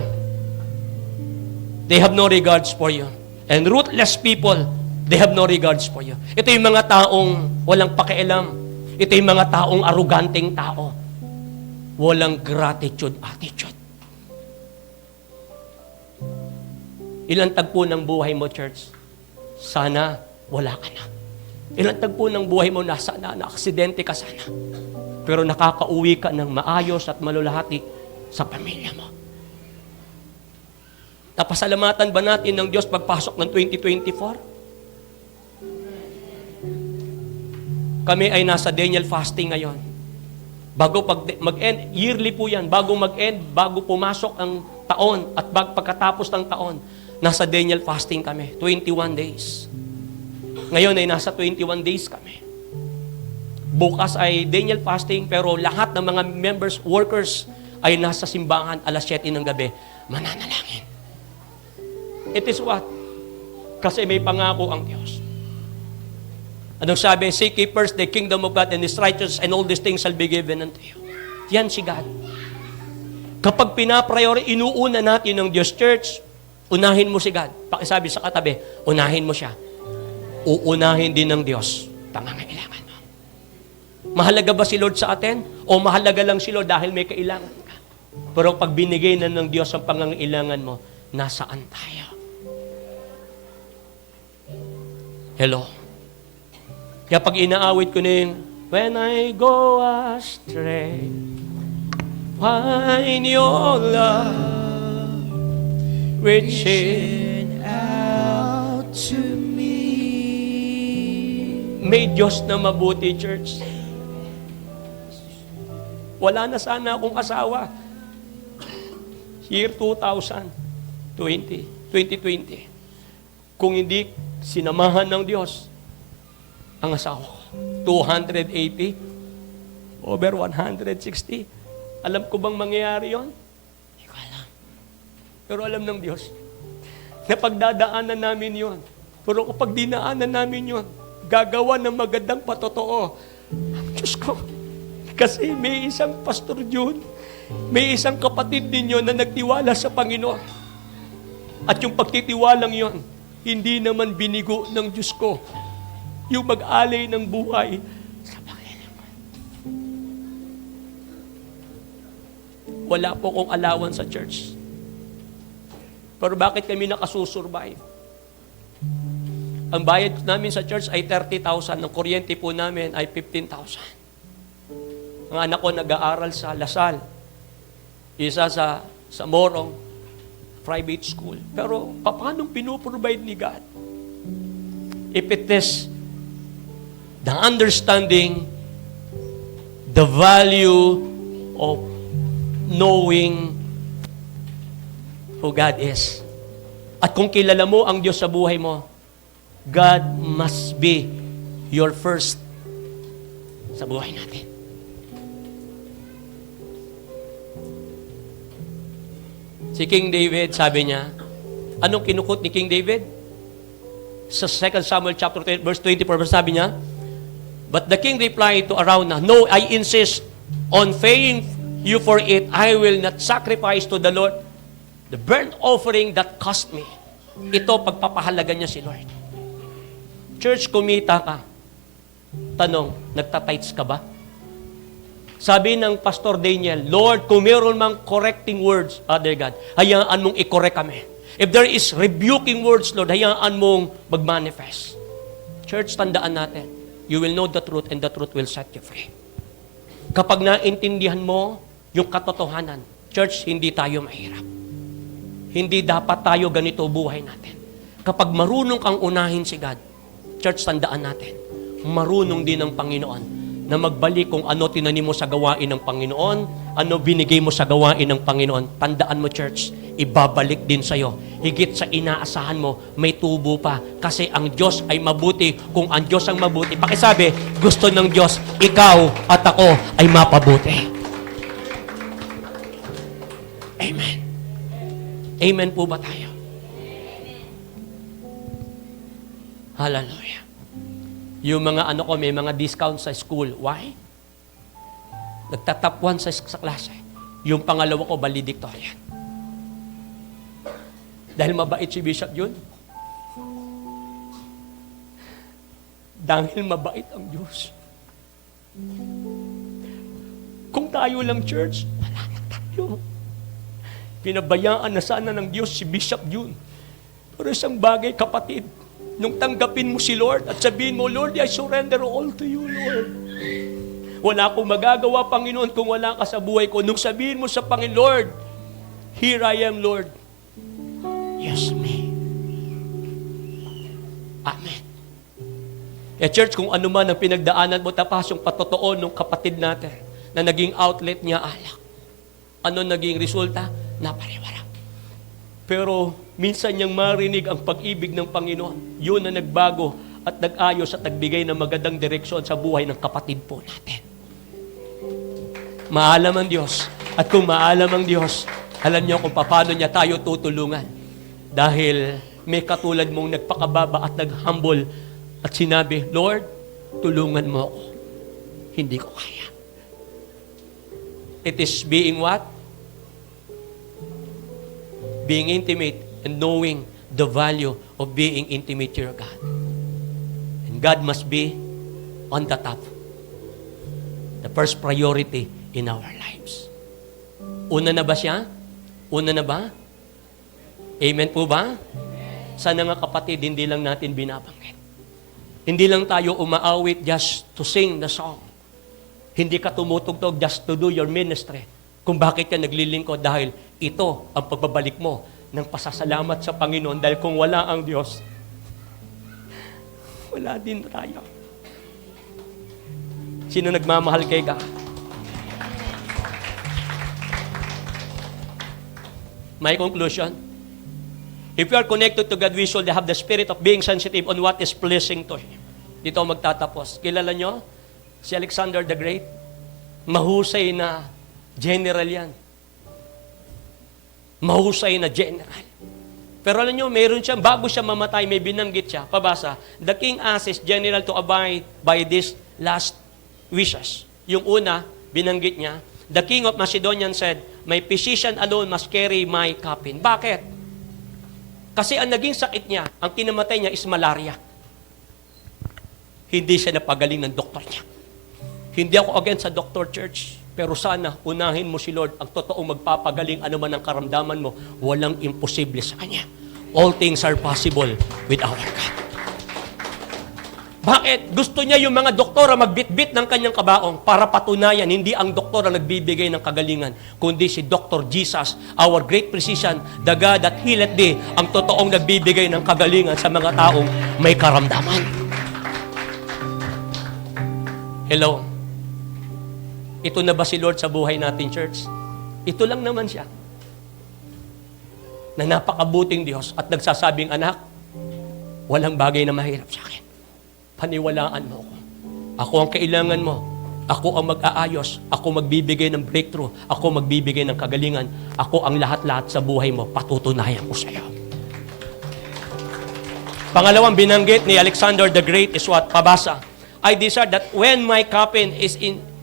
they have no regards for you. And ruthless people, they have no regards for you. Ito yung mga taong walang pakialam. Ito yung mga taong aruganteng tao. Walang gratitude attitude. Ilang tagpo ng buhay mo, church? Sana wala ka na. Ilang tagpo ng buhay mo na sana na-aksidente ka sana. Pero nakakauwi ka ng maayos at malulahati sa pamilya mo. Napasalamatan ba natin ng Diyos pagpasok ng 2024? Kami ay nasa Daniel fasting ngayon. Bago mag-end, yearly po yan, bago mag-end, bago pumasok ang taon at pagkatapos ng taon, nasa Daniel fasting kami, 21 days. Ngayon ay nasa 21 days kami. Bukas ay Daniel fasting, pero lahat ng mga members, workers, ay nasa simbahan alas 7 ng gabi, mananalangin. It is what? Kasi may pangako ang Diyos. Anong sabi? Seek ye first the kingdom of God and His righteousness, and all these things shall be given unto you. Yan si God. Kapag pinapriority, inuuna natin ng Diyos, church, unahin mo si God. Pakisabi sa katabi, unahin mo siya. Uunahin din ng Diyos pangangailangan mo. Mahalaga ba si Lord sa atin? O mahalaga lang si Lord dahil may kailangan ka? Pero pag binigay na ng Diyos ang pangangailangan mo, nasaan tayo? Hello? Kaya pag inaawit ko na yun, when I go astray, find your love reaching out to me. May Diyos na mabuti, church. Wala na sana akong asawa. Year 2020. Kung hindi sinamahan ng Diyos ang asawa ko. 280, over 160. Alam ko bang mangyayari yon? Hindi ko alam. Pero alam ng Diyos na pagdadaanan namin yon. Pero kapag dinaanan namin yon, gagawa ng magandang patotoo. Diyos ko, kasi may isang Pastor June, may isang kapatid ninyo na nagtiwala sa Panginoon. At yung pagtitiwalang yon, hindi naman binigo ng Diyos ko yung mag-alay ng buhay sa Panginoon. Wala po kong allowance sa church. Pero bakit kami nakasusurvive? Ang bayad namin sa church ay 30,000. Ang kuryente po namin ay 15,000. Ang anak ko nag-aaral sa Lasal. Isa sa Morong private school. Pero paano pinuprovide ni God? If it is the understanding, the value of knowing who God is. At kung kilala mo ang Diyos sa buhay mo, God must be your first sa buhay natin. Si King David, sabi niya, anong kinukot ni King David? Sa 2 Samuel chapter 10, verse 24, sabi niya, but the king replied to Araunah, no, I insist on paying you for it. I will not sacrifice to the Lord the burnt offering that cost me. Ito, pagpapahalaga niya si Lord. Church, kumita ka. Tanong, nagtatites ka ba? Sabi ng Pastor Daniel, Lord, kung meron mang correcting words, Father God, hayaan mong i-correct kami. If there is rebuking words, Lord, hayaan mong mag-manifest. Church, tandaan natin, you will know the truth and the truth will set you free. Kapag naintindihan mo yung katotohanan, church, hindi tayo mahirap. Hindi dapat tayo ganito buhay natin. Kapag marunong kang unahin si God, church, tandaan natin, marunong din ang Panginoon na magbalik kung ano tinanim mo sa gawain ng Panginoon, ano binigay mo sa gawain ng Panginoon. Tandaan mo, church, ibabalik din sa'yo. Higit sa inaasahan mo, may tubo pa. Kasi ang Diyos ay mabuti. Kung ang Diyos ang mabuti, pakisabi, gusto ng Diyos, ikaw at ako ay mapabuti. Amen. Amen po ba tayo? Hallelujah. Yung mga ano ko, may mga discount sa school. Why? Nagtatap 1 sa klase. Yung pangalawa ko, valedictorian. Dahil mabait si Bishop Jun. Dahil mabait ang Diyos. Kung tayo lang, church, wala na tayo. Pinabayaan na sana ng Diyos si Bishop Jun. Pero isang bagay, kapatid, nung tanggapin mo si Lord at sabihin mo, Lord, I surrender all to you, Lord. Wala akong magagawa, Panginoon, kung wala ka sa buhay ko. Nung sabihin mo sa Panginoon, Lord, here I am, Lord. Use me. Amen. Eh, church, kung ano man ang pinagdaanan mo, tapas yung patotoo ng kapatid natin na naging outlet niya alak. Ano naging resulta? Napariwara. Pero minsan niyang marinig ang pag-ibig ng Panginoon. Yun na nagbago at nag-ayos at nagbigay ng magandang direksyon sa buhay ng kapatid po natin. Maalam ang Diyos. At kung maalam ang Diyos, alam niyo kung paano niya tayo tutulungan. Dahil may katulad mong nagpakababa at nag-humble at sinabi, Lord, tulungan mo ako. Hindi ko kaya. It is being what? Being intimate and knowing the value of being intimate to your God. And God must be on the top. The first priority in our lives. Una na ba siya? Una na ba? Amen po ba? Sana nga kapatid, hindi lang natin binabanggit. Hindi lang tayo umaawit just to sing the song. Hindi ka tumutugtog just to do your ministry. Kung bakit ka naglilingkod, dahil ito ang pagbabalik mo ng pasasalamat sa Panginoon. Dahil kung wala ang Diyos, wala din tayo. Sino nagmamahal kay God? My conclusion, if you are connected to God, we should have the spirit of being sensitive on what is pleasing to Him. Dito ako magtatapos. Kilala nyo? Si Alexander the Great. Mahusay na general yan. Mahusay na general. Pero alam nyo, mayroon siya, bago siya mamatay, may binanggit siya. Pabasa, the king asked his general to abide by these last wishes. Yung una, binanggit niya, the king of Macedonia said, my physician alone must carry my coffin. Bakit? Kasi ang naging sakit niya, ang kinamatay niya is malaria. Hindi siya napagaling ng doktor niya. Hindi ako against sa doctor, church. Pero sana, unahin mo si Lord. Ang totoong magpapagaling, ano man ang karamdaman mo, walang imposible sa Kanya. All things are possible with our God. Bakit? Gusto niya yung mga doktora magbitbit ng kanyang kabaong para patunayan, hindi ang doktor ang nagbibigay ng kagalingan, kundi si Dr. Jesus, our great physician, the God that healeth thee, ang totoong nagbibigay ng kagalingan sa mga taong may karamdaman. Hello? Ito na ba si Lord sa buhay natin, church? Ito lang naman siya. Na napakabuting Diyos at nagsasabing, anak, walang bagay na mahirap sa akin. Paniwalaan mo ako. Ako ang kailangan mo. Ako ang mag-aayos. Ako magbibigay ng breakthrough. Ako magbibigay ng kagalingan. Ako ang lahat-lahat sa buhay mo. Patutunayan ko sa iyo. Pangalawang binanggit ni Alexander the Great is what? Pabasa. I desire that when my coffin is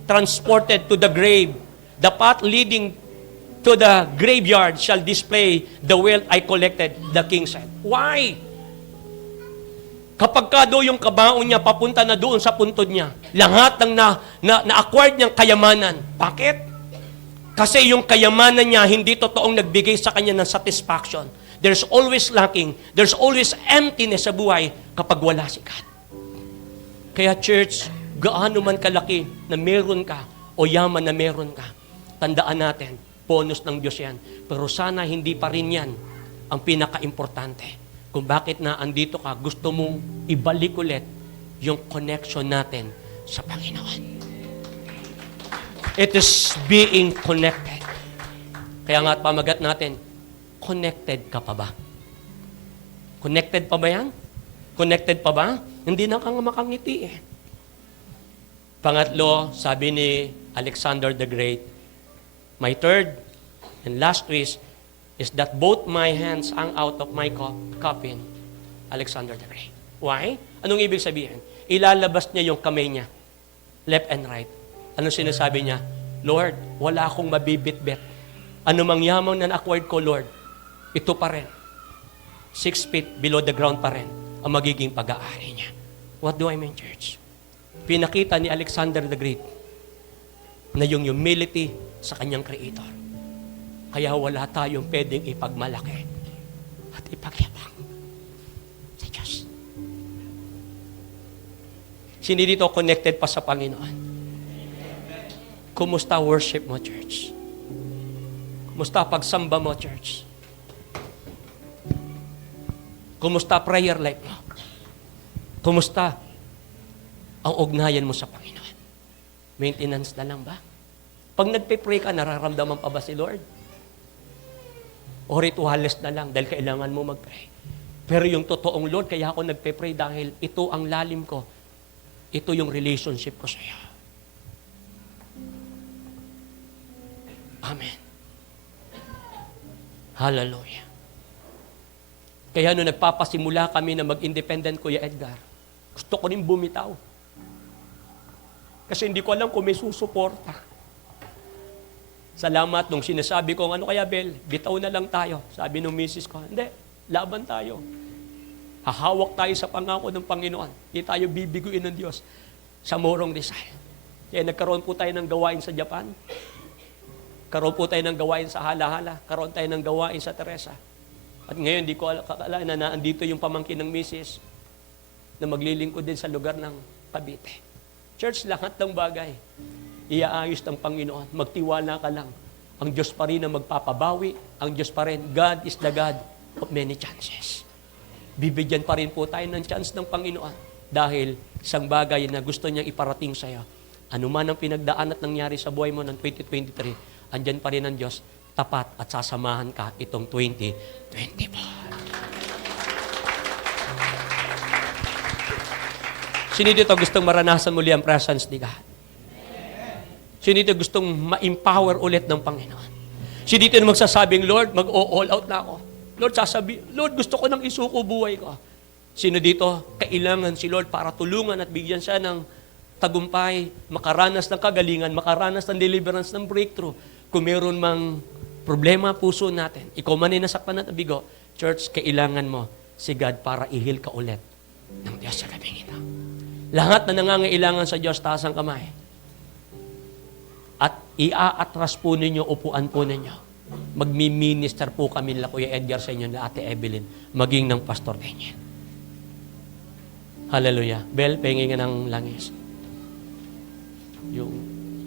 transported to the grave, the path leading to the graveyard shall display the wealth I collected, the king said. Why? Kapag ka doon yung kabaon niya, papunta na doon sa puntod niya, lahat ng na-acquired niyang kayamanan. Bakit? Kasi yung kayamanan niya, hindi totoong nagbigay sa kanya ng satisfaction. There's always lacking. There's always emptiness sa buhay kapag wala si God. Kaya church, gaano man kalaki na meron ka o yaman na meron ka, tandaan natin, bonus ng Diyos yan. Pero sana hindi pa rin yan ang pinaka-importante. Kung bakit na andito ka, gusto mong ibalik ulit yung connection natin sa Panginoon. It is being connected. Kaya nga pamagat natin, connected ka pa ba? Connected pa ba yan? Connected pa ba? Hindi na kang makangiti eh. Pangatlo, sabi ni Alexander the Great, my third and last wish is that both my hands hang out of my coffin. Alexander the Great. Why? Anong ibig sabihin? Ilalabas niya yung kamay niya, left and right. Anong sinasabi niya? Lord, wala akong mabibit-bit Anumang yaman na na-acquired ko, Lord, ito pa rin. 6 feet below the ground pa rin ang magiging pag-aari niya. What do I mean, church? Pinakita ni Alexander the Great na yung humility sa kanyang Creator. Kaya wala tayong pwedeng ipagmalaki at ipagyabang sa Diyos. Sino dito connected pa sa Panginoon? Kumusta worship mo, church? Kumusta pagsamba mo, church? Kumusta prayer life mo? Kumusta ang ugnayan mo sa Panginoon? Maintenance na lang ba? Pag nagpe-pray ka, nararamdaman pa ba si Lord? O rituales na lang dahil kailangan mo mag-pray? Pero yung totoong Lord, kaya ako nagpe-pray dahil ito ang lalim ko. Ito yung relationship ko sa iyo. Amen. Hallelujah. Kaya nung nagpapasimula kami na mag-independent, Kuya Edgar, gusto ko rin bumitaw. Kasi hindi ko alam kung may susuporta. Salamat nung sinasabi ko, ano kaya Bel, bitaw na lang tayo. Sabi nung misis ko, hindi, laban tayo. Hahawak tayo sa pangako ng Panginoon. Hindi tayo bibiguin ng Diyos sa Morong Rizal. Kaya nagkaroon po tayo ng gawain sa Japan. Karoon po tayo ng gawain sa Hala-Hala. Karoon tayo ng gawain sa Teresa. At ngayon, di ko kakalain na naandito yung pamangkin ng misis na maglilingkod din sa lugar ng Cavite. Church, lahat ng bagay, iaayos ng Panginoon. Magtiwala ka lang. Ang Diyos pa rin ang magpapabawi. Ang Diyos pa rin. God is the God of many chances. Bibigyan pa rin po tayo ng chance ng Panginoon dahil isang bagay na gusto niyang iparating sa iyo. Ano man ang pinagdaan at nangyari sa buhay mo ng 2023, andyan pa rin ang Diyos, tapat at sasamahan ka itong 2024. Sino dito gustong maranasan muli ang presence ni God? Sino dito gustong ma-empower ulit ng Panginoon? Sino dito magsasabing, Lord, mag-all out na ako. Lord, gusto ko nang isuko buhay ko. Sino dito, kailangan si Lord para tulungan at bigyan siya ng tagumpay, makaranas ng kagalingan, makaranas ng deliverance, ng breakthrough. Kung meron mang problema puso natin, ikaw man ay nasaktan at nabigo, church, kailangan mo si God para i-heal ka ulit ng Diyos sa gabing ito. Lahat na nangangailangan sa Diyos, taas ang kamay. At ia-atras po ninyo, upuan po ninyo. Magmi-minister po kami nila Kuya Edgar sa inyo na Ate Evelyn, maging ng Pastor Daniel. Hallelujah. Bel, pengi nga ng langis. Yung,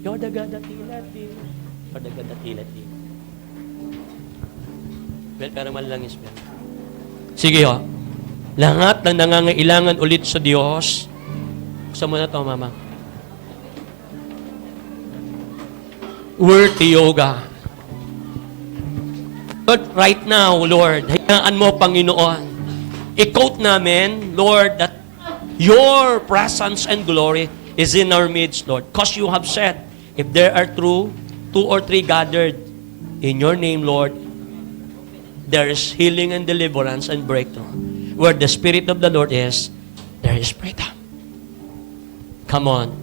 you're the God that healeth thee. You're the God that healeth thee. Bel, pero malangis, Bel. Sige ho. Lahat ng nangangailangan ulit sa Diyos. Gusto mo na to, Mama. Worthy yoga. But right now, Lord, hayaan mo, Panginoon, i-quote namin, Lord, that your presence and glory is in our midst, Lord. Because you have said, if there are two or three gathered in your name, Lord, there is healing and deliverance and breakthrough. Where the Spirit of the Lord is, there is freedom. Come on.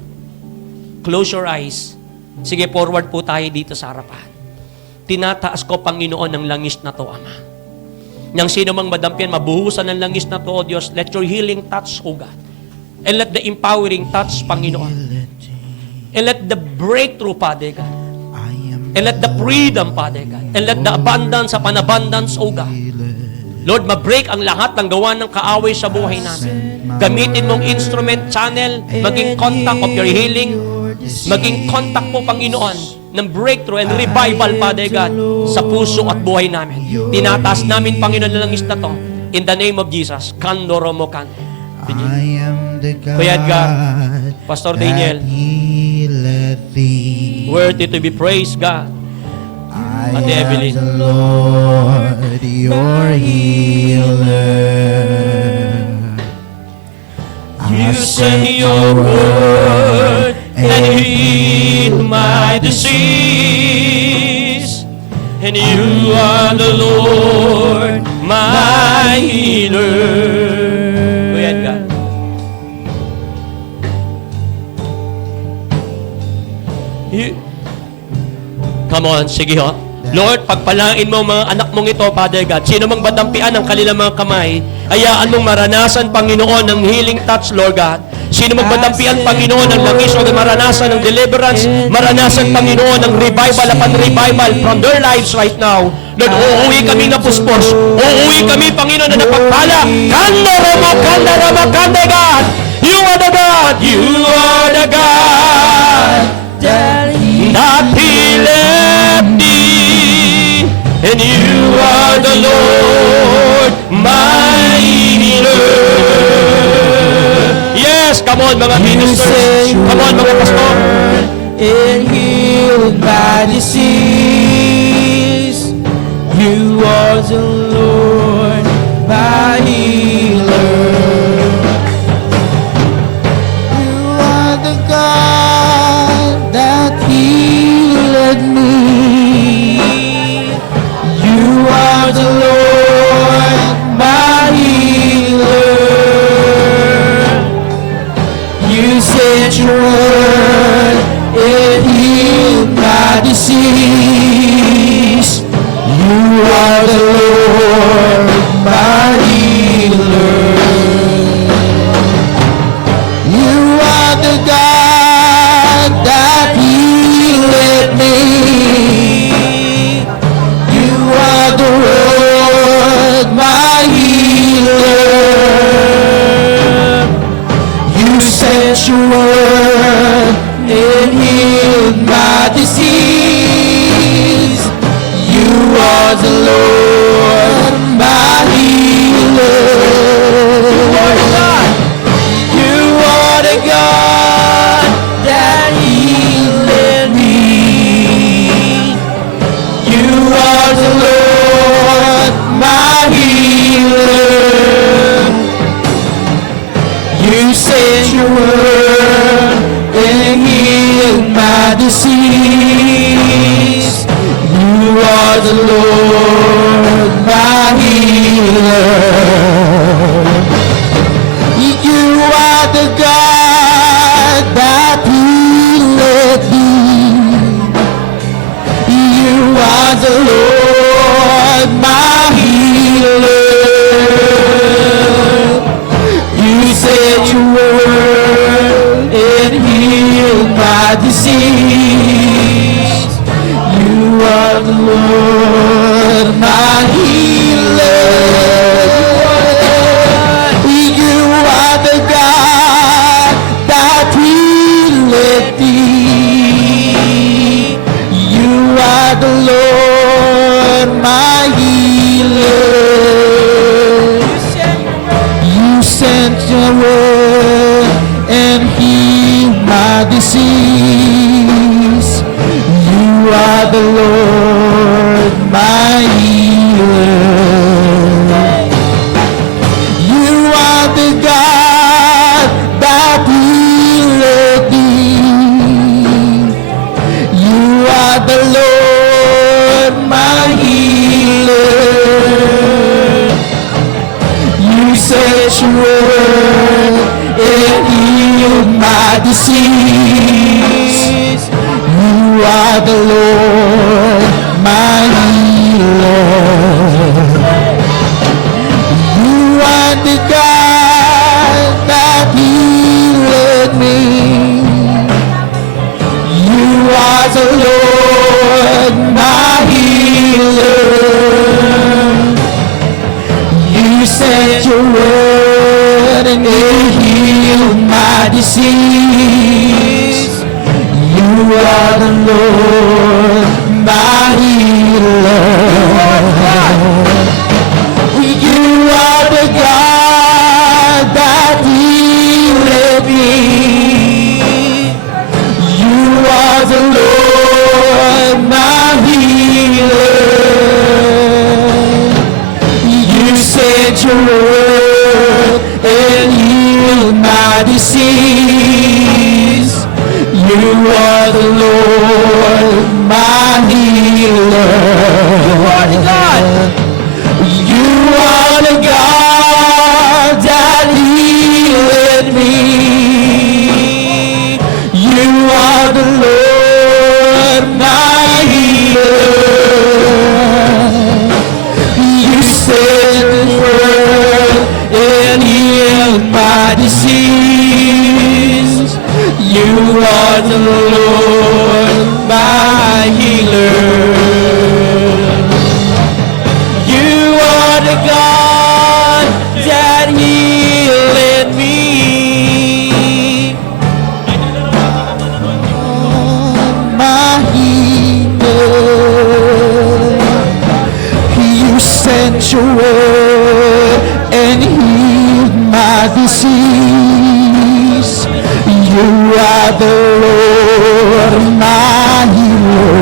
Close your eyes. Sige, forward po tayo dito sa harapan. Tinataas ko, Panginoon, ng langis na to, Ama. Nang sino mang madampian, mabuhusan ng langis na to, O Diyos, let your healing touch, O God. And let the empowering touch, Panginoon. And let the breakthrough, Father God. And let the freedom, Father God. And let the abundance upon abundance, O God. Lord, ma-break ang lahat ng gawa ng kaaway sa buhay namin. Gamitin mong instrument, channel, maging contact of your healing, maging contact po, Panginoon, ng breakthrough and revival, Father God, sa puso at buhay namin. Tinataas namin, Panginoon, na langis na to. In the name of Jesus. Kandoro mo kan. Kuya Edgar, Pastor Daniel, worthy to be praised, God. Ate Evelyn. The Lord, your healer. You send your word and heal my disease. And you are the Lord, my healer. Kuya Edgar. Come on, sige ho. Lord, pagpalain mo ang mga anak mong ito, Father God. Sino mang badampian ang kanilang mga kamay, hayaan mong maranasan, Panginoon, ng healing touch, Lord God. Sino mang badampian, Panginoon, ng langis o maranasan ng deliverance, maranasan, Panginoon, ng revival upon revival from their lives right now. Lord, uuwi kami na puspos. Uuwi kami, Panginoon, na napagpala. Kanda rama, God. You are the God. You are the God that healeth thee. And you are the Lord, my healer. Yes, come on mga ministers. Come on mga pastor. And heal my disease. You are the Lord, my healer. You are the God that healed me. You are the Lord, my healer. You sent your word and healed my disease. You are the Lord, my healer. You are the God that healed me. You are the Lord, my healer. You sent your word and healed my disease. You are the Lord, my healer. You are the God that healed me. You are the Lord, my healer. You sent your word and healed my disease. You are the Lord, my healer. You are the God that healed me. You are the Lord, my healer. You sent your word and healed my disease. You are the Lord, my healer. You are the God that healed thee. You are the Lord, my healer. You sent your word and healed my disease. You are the Lord, my healer. You are the God that healed thee. You are the Lord, my healer. You sent your word and healed my disease. You are the Lord, my healer. You are the God that healed me. You are the Lord, my healer. You sent your word and healed my disease. You are the Lord, my healer. You are the God that healed me. You are the Lord, my healer. You sent your word and healed my disease. You are the Lord, my healer. You are the God. You are the God that healed me. You are the Lord, my healer. your word and healed my disease. You are the Lord, my healer.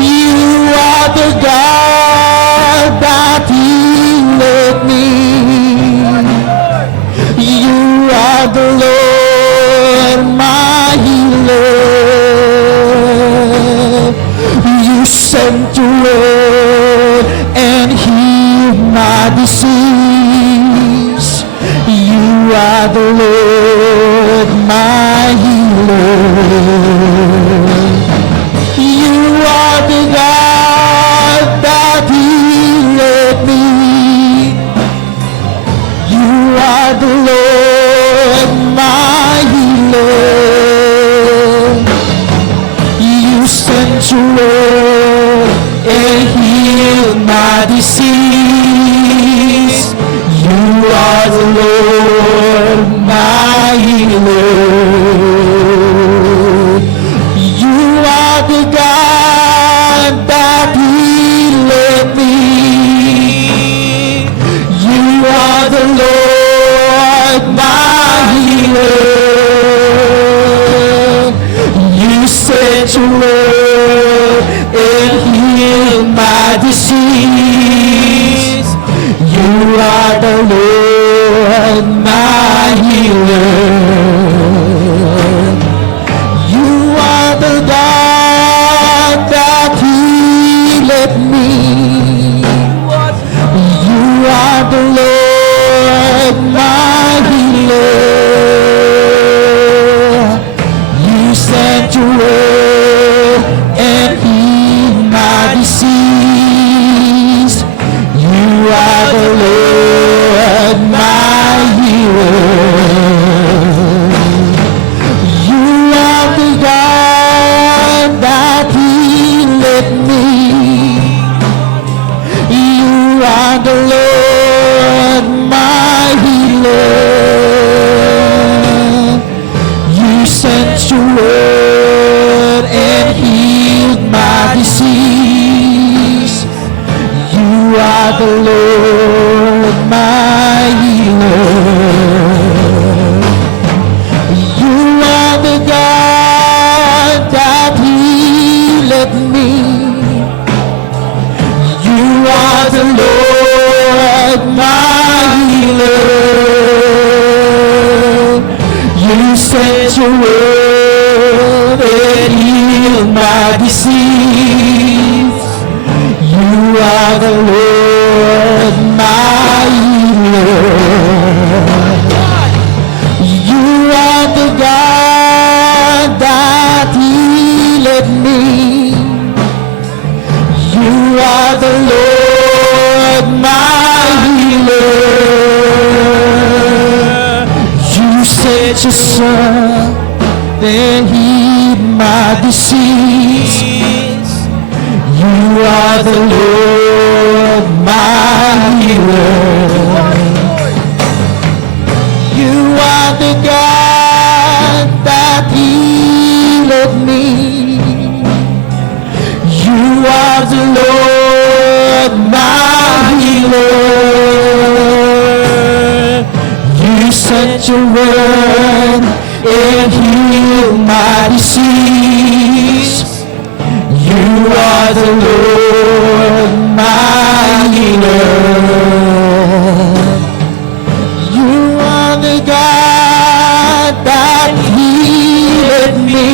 You are the God that healed me. You are the Lord, my healer. You sent your word and healed my disease. You are the Lord, my healer. You are the God that healed me. You are the Lord, my healer. You sent your word and healed my disease. You are the Lord, my healer. You are the God that healed me. You are the Lord, my healer. You sent your word and healed my disease. You are the Lord, my healer. You are the God that healed me. You are the Lord, my healer. You sent your word and healed my disease. You are the Lord, my healer. You are the God that healed me. You are the Lord, my healer. You sent your word and healed my disease. You are the Lord, my healer. You are the God that healed me. You are the Lord, my healer. You sent your word and healed my disease. You are the Lord, my healer. You are the God that healed me. You are the Lord, my healer. You sent your son, then healed my disease. You are the Lord, my healer. You are the God that healed me. You are the Lord, my healer. You sent your word and healed my disease. You are the Lord, my healer. You are the God that healed me.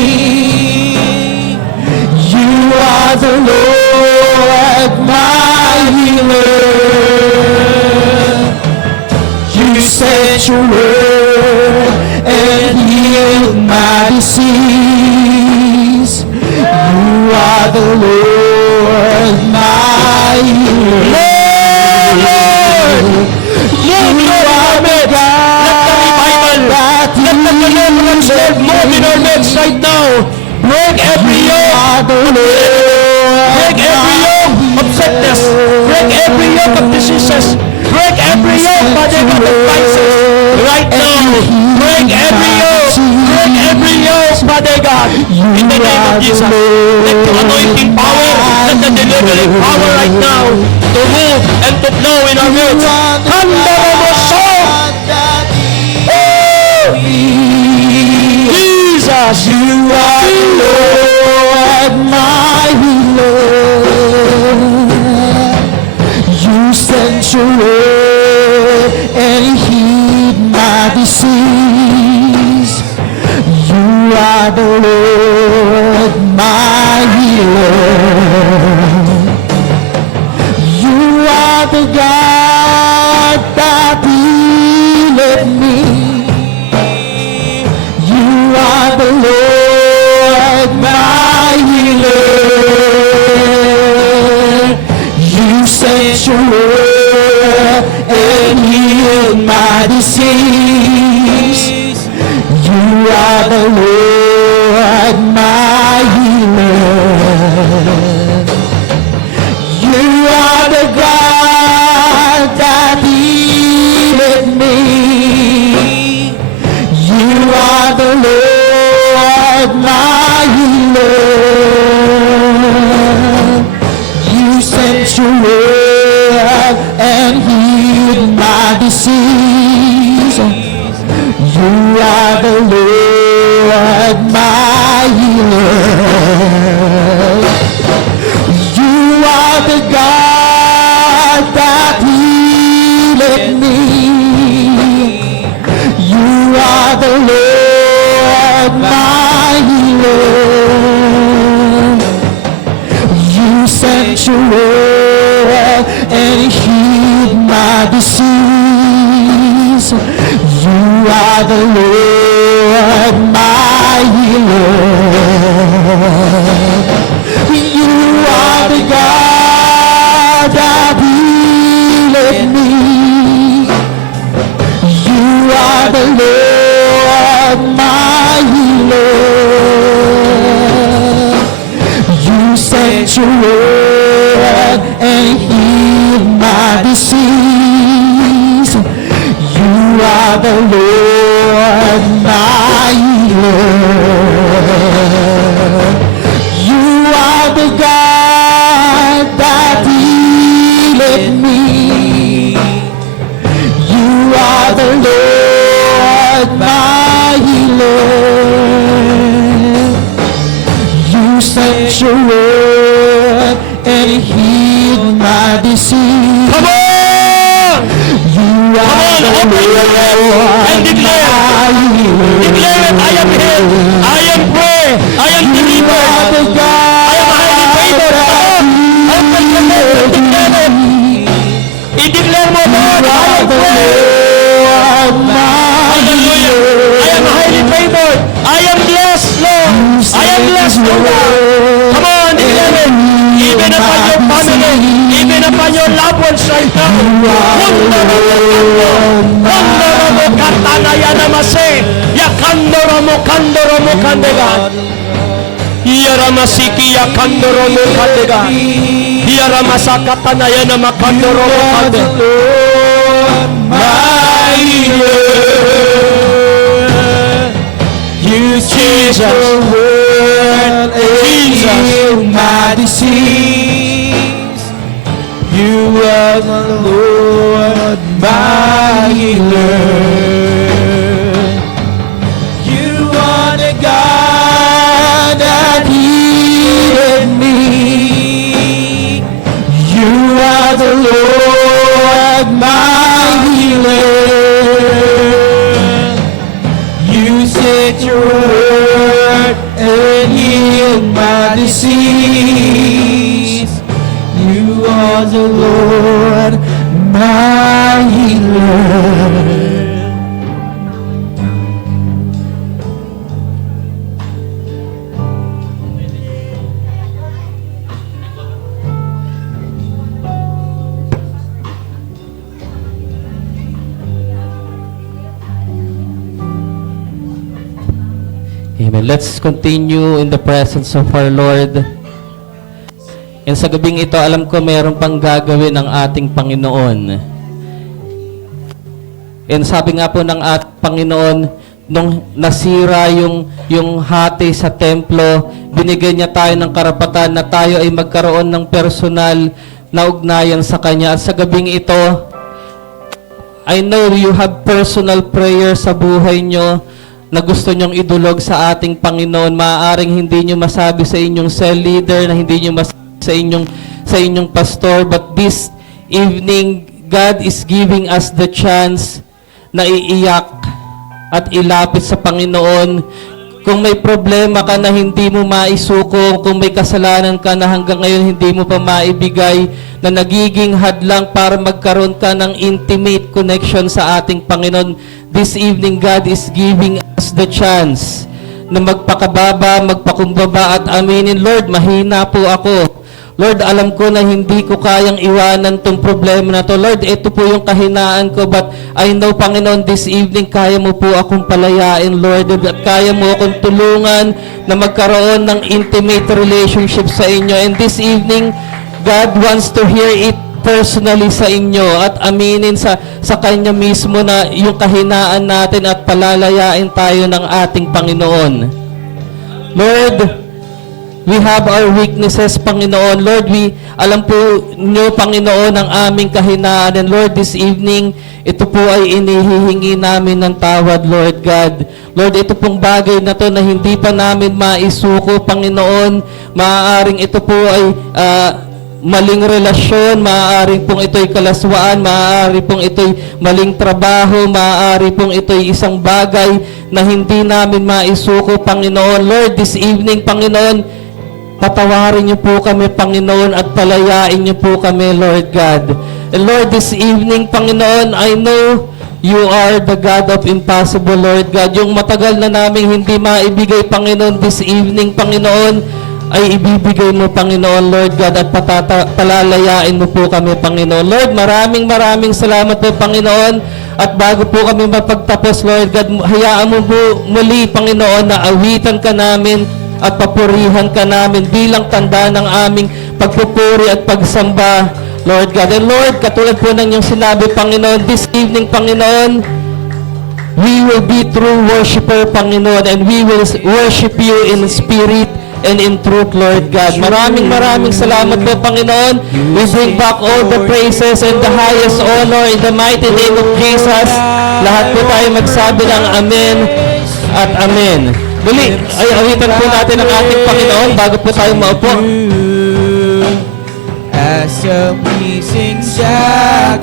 You are the Lord, my healer. You sent your word and healed my disease. You are the Lord, my healer. You are the God that heals Move in our midst right now. Break every yoke. Break every yoke of sickness. Break every yoke of diseases. Break every yoke, Father God, of vices. Right now. Break every yoke. Break every yoke, Father God. In the name of Jesus. Let your anointing power, let the enabling power right now to move and to flow in our midst. Kandaramoso! Jesus! You are the Lord, my healer. You sent your word and healed my disease. You are the Lord, my healer. You are the God that healeth me. You are the Lord, my healer. You sent your word and healed my disease. You are the Lord, my healer. You are the God that healeth me. You are the Lord, my healer. You sent your word and healed my disease. You are the Lord, my healer. You are the God that healeth me. You are the Lord, my healer. You sent your word and healed my disease. You are the Lord, my healer. You are the God that healeth me. You are the Lord, my healer. You sent your word and healed my disease. You are the Lord, my healer. You are the God that healeth me. You are the Lord, my healer. You sent your word and healed my disease. Come on! You are the open your Lord, mouth and declare. my healer. Declare it, I am healed, I am free, I am You are delivered, the God I am highly favored. Come on! Open your mouth and declare it. I-declare mo, Lord, I am free. Hallelujah. I am highly favored. I am blessed, Lord. I am blessed, Lord. Come on, declare it. Even upon your family, even upon your loved ones right now. Kandoro mo katana yanamase. Yakandoro mo kandega. Yaramasiki yakandoro mo kandega. Yaramasakatana yanamakandoro mo kandega. My healer. You changed the world and healed my disease. You are the Lord, my healer. You are the God that healed me. You are the Lord, my healer. You sent your word and healed my disease. You are the Lord, my healer. Amen. Let's continue in the presence of our Lord. And sa gabing ito, alam ko mayroon pang gagawin ang ating Panginoon. And sabi nga po ng Panginoon, nung nasira yung hati sa templo, binigyan niya tayo ng karapatan na tayo ay magkaroon ng personal na ugnayan sa Kanya. At sa gabing ito, I know you have personal prayer sa buhay nyo na gusto nyong idulog sa ating Panginoon. Maaaring hindi nyo masabi sa inyong cell leader, na hindi nyo masabi sa inyong pastor, but this evening, God is giving us the chance na iiyak at ilapit sa Panginoon. Kung may problema ka na hindi mo maisuko, kung may kasalanan ka na hanggang ngayon hindi mo pa maibigay, na nagiging hadlang para magkaroon ka ng intimate connection sa ating Panginoon, this evening God is giving us the chance na magpakababa, magpakumbaba at aminin, Lord, mahina po ako. Lord, alam ko na hindi ko kayang iwanan tong problema na to. Lord, ito po yung kahinaan ko, but I know, Panginoon, this evening, kaya mo po akong palayain, Lord, at kaya mo akong tulungan na magkaroon ng intimate relationship sa inyo. And this evening, God wants to hear it personally sa inyo at aminin sa Kanya mismo na yung kahinaan natin at palalayain tayo ng ating Panginoon. Lord, we have our weaknesses, Panginoon. Lord, alam po niyo, Panginoon, ang aming kahinaan. And Lord, this evening, ito po ay inihihingi namin ng tawad, Lord God. Lord, ito pong bagay na to na hindi pa namin maisuko, Panginoon. Maaaring ito po ay maling relasyon, maaaring pong ito'y kalaswaan, maaaring pong ito'y maling trabaho, maaaring pong ito'y isang bagay na hindi namin maisuko, Panginoon. Lord, this evening, Panginoon, patawarin niyo po kami, Panginoon, at palayain niyo po kami, Lord God. And Lord, this evening, Panginoon, I know you are the God of impossible, Lord God. Yung matagal na namin hindi maibigay, Panginoon, this evening, Panginoon, ay ibibigay mo, Panginoon, Lord God, at palalayain mo po kami, Panginoon. Lord, maraming salamat po, Panginoon. At bago po kami mapagtapos, Lord God, hayaan mo po muli, Panginoon, na awitan ka namin at papurihan ka namin bilang tanda ng aming pagpupuri at pagsamba, Lord God. And Lord, katulad po ng iyong sinabi, Panginoon, this evening, Panginoon, we will be true worshiper, Panginoon, and we will worship you in spirit and in truth, Lord God. Maraming salamat po, Panginoon. We bring back all the praises and the highest honor in the mighty name of Jesus. Lahat po tayo magsabi ng amen at amen. Muli, ay awitan po natin ang ating Panginoon bago po tayo maupo. As a pleasing sacrifice,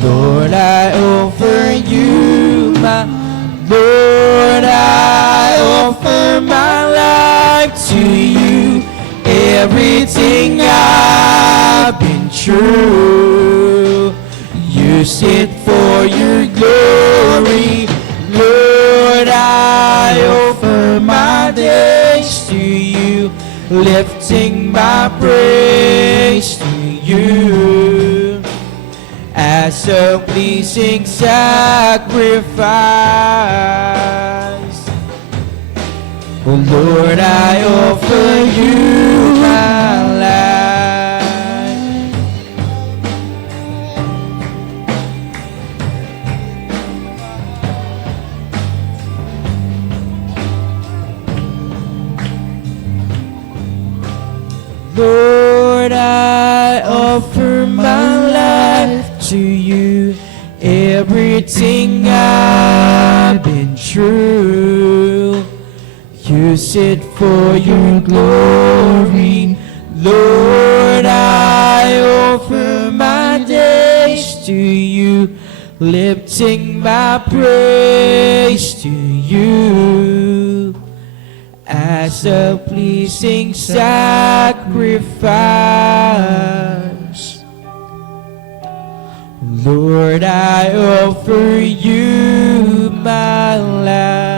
Lord, I offer you my Lord, I offer my life to you. Everything I've been true, use it for your glory. Lord, I offer my days to you, lifting my praise to you as a pleasing sacrifice. Oh Lord, I offer you my life. Lord, I offer my life to you. Everything I've been true, use it for your glory. Lord, I offer my days to you, lifting my praise to you as a pleasing sacrifice. Lord, I offer you my life.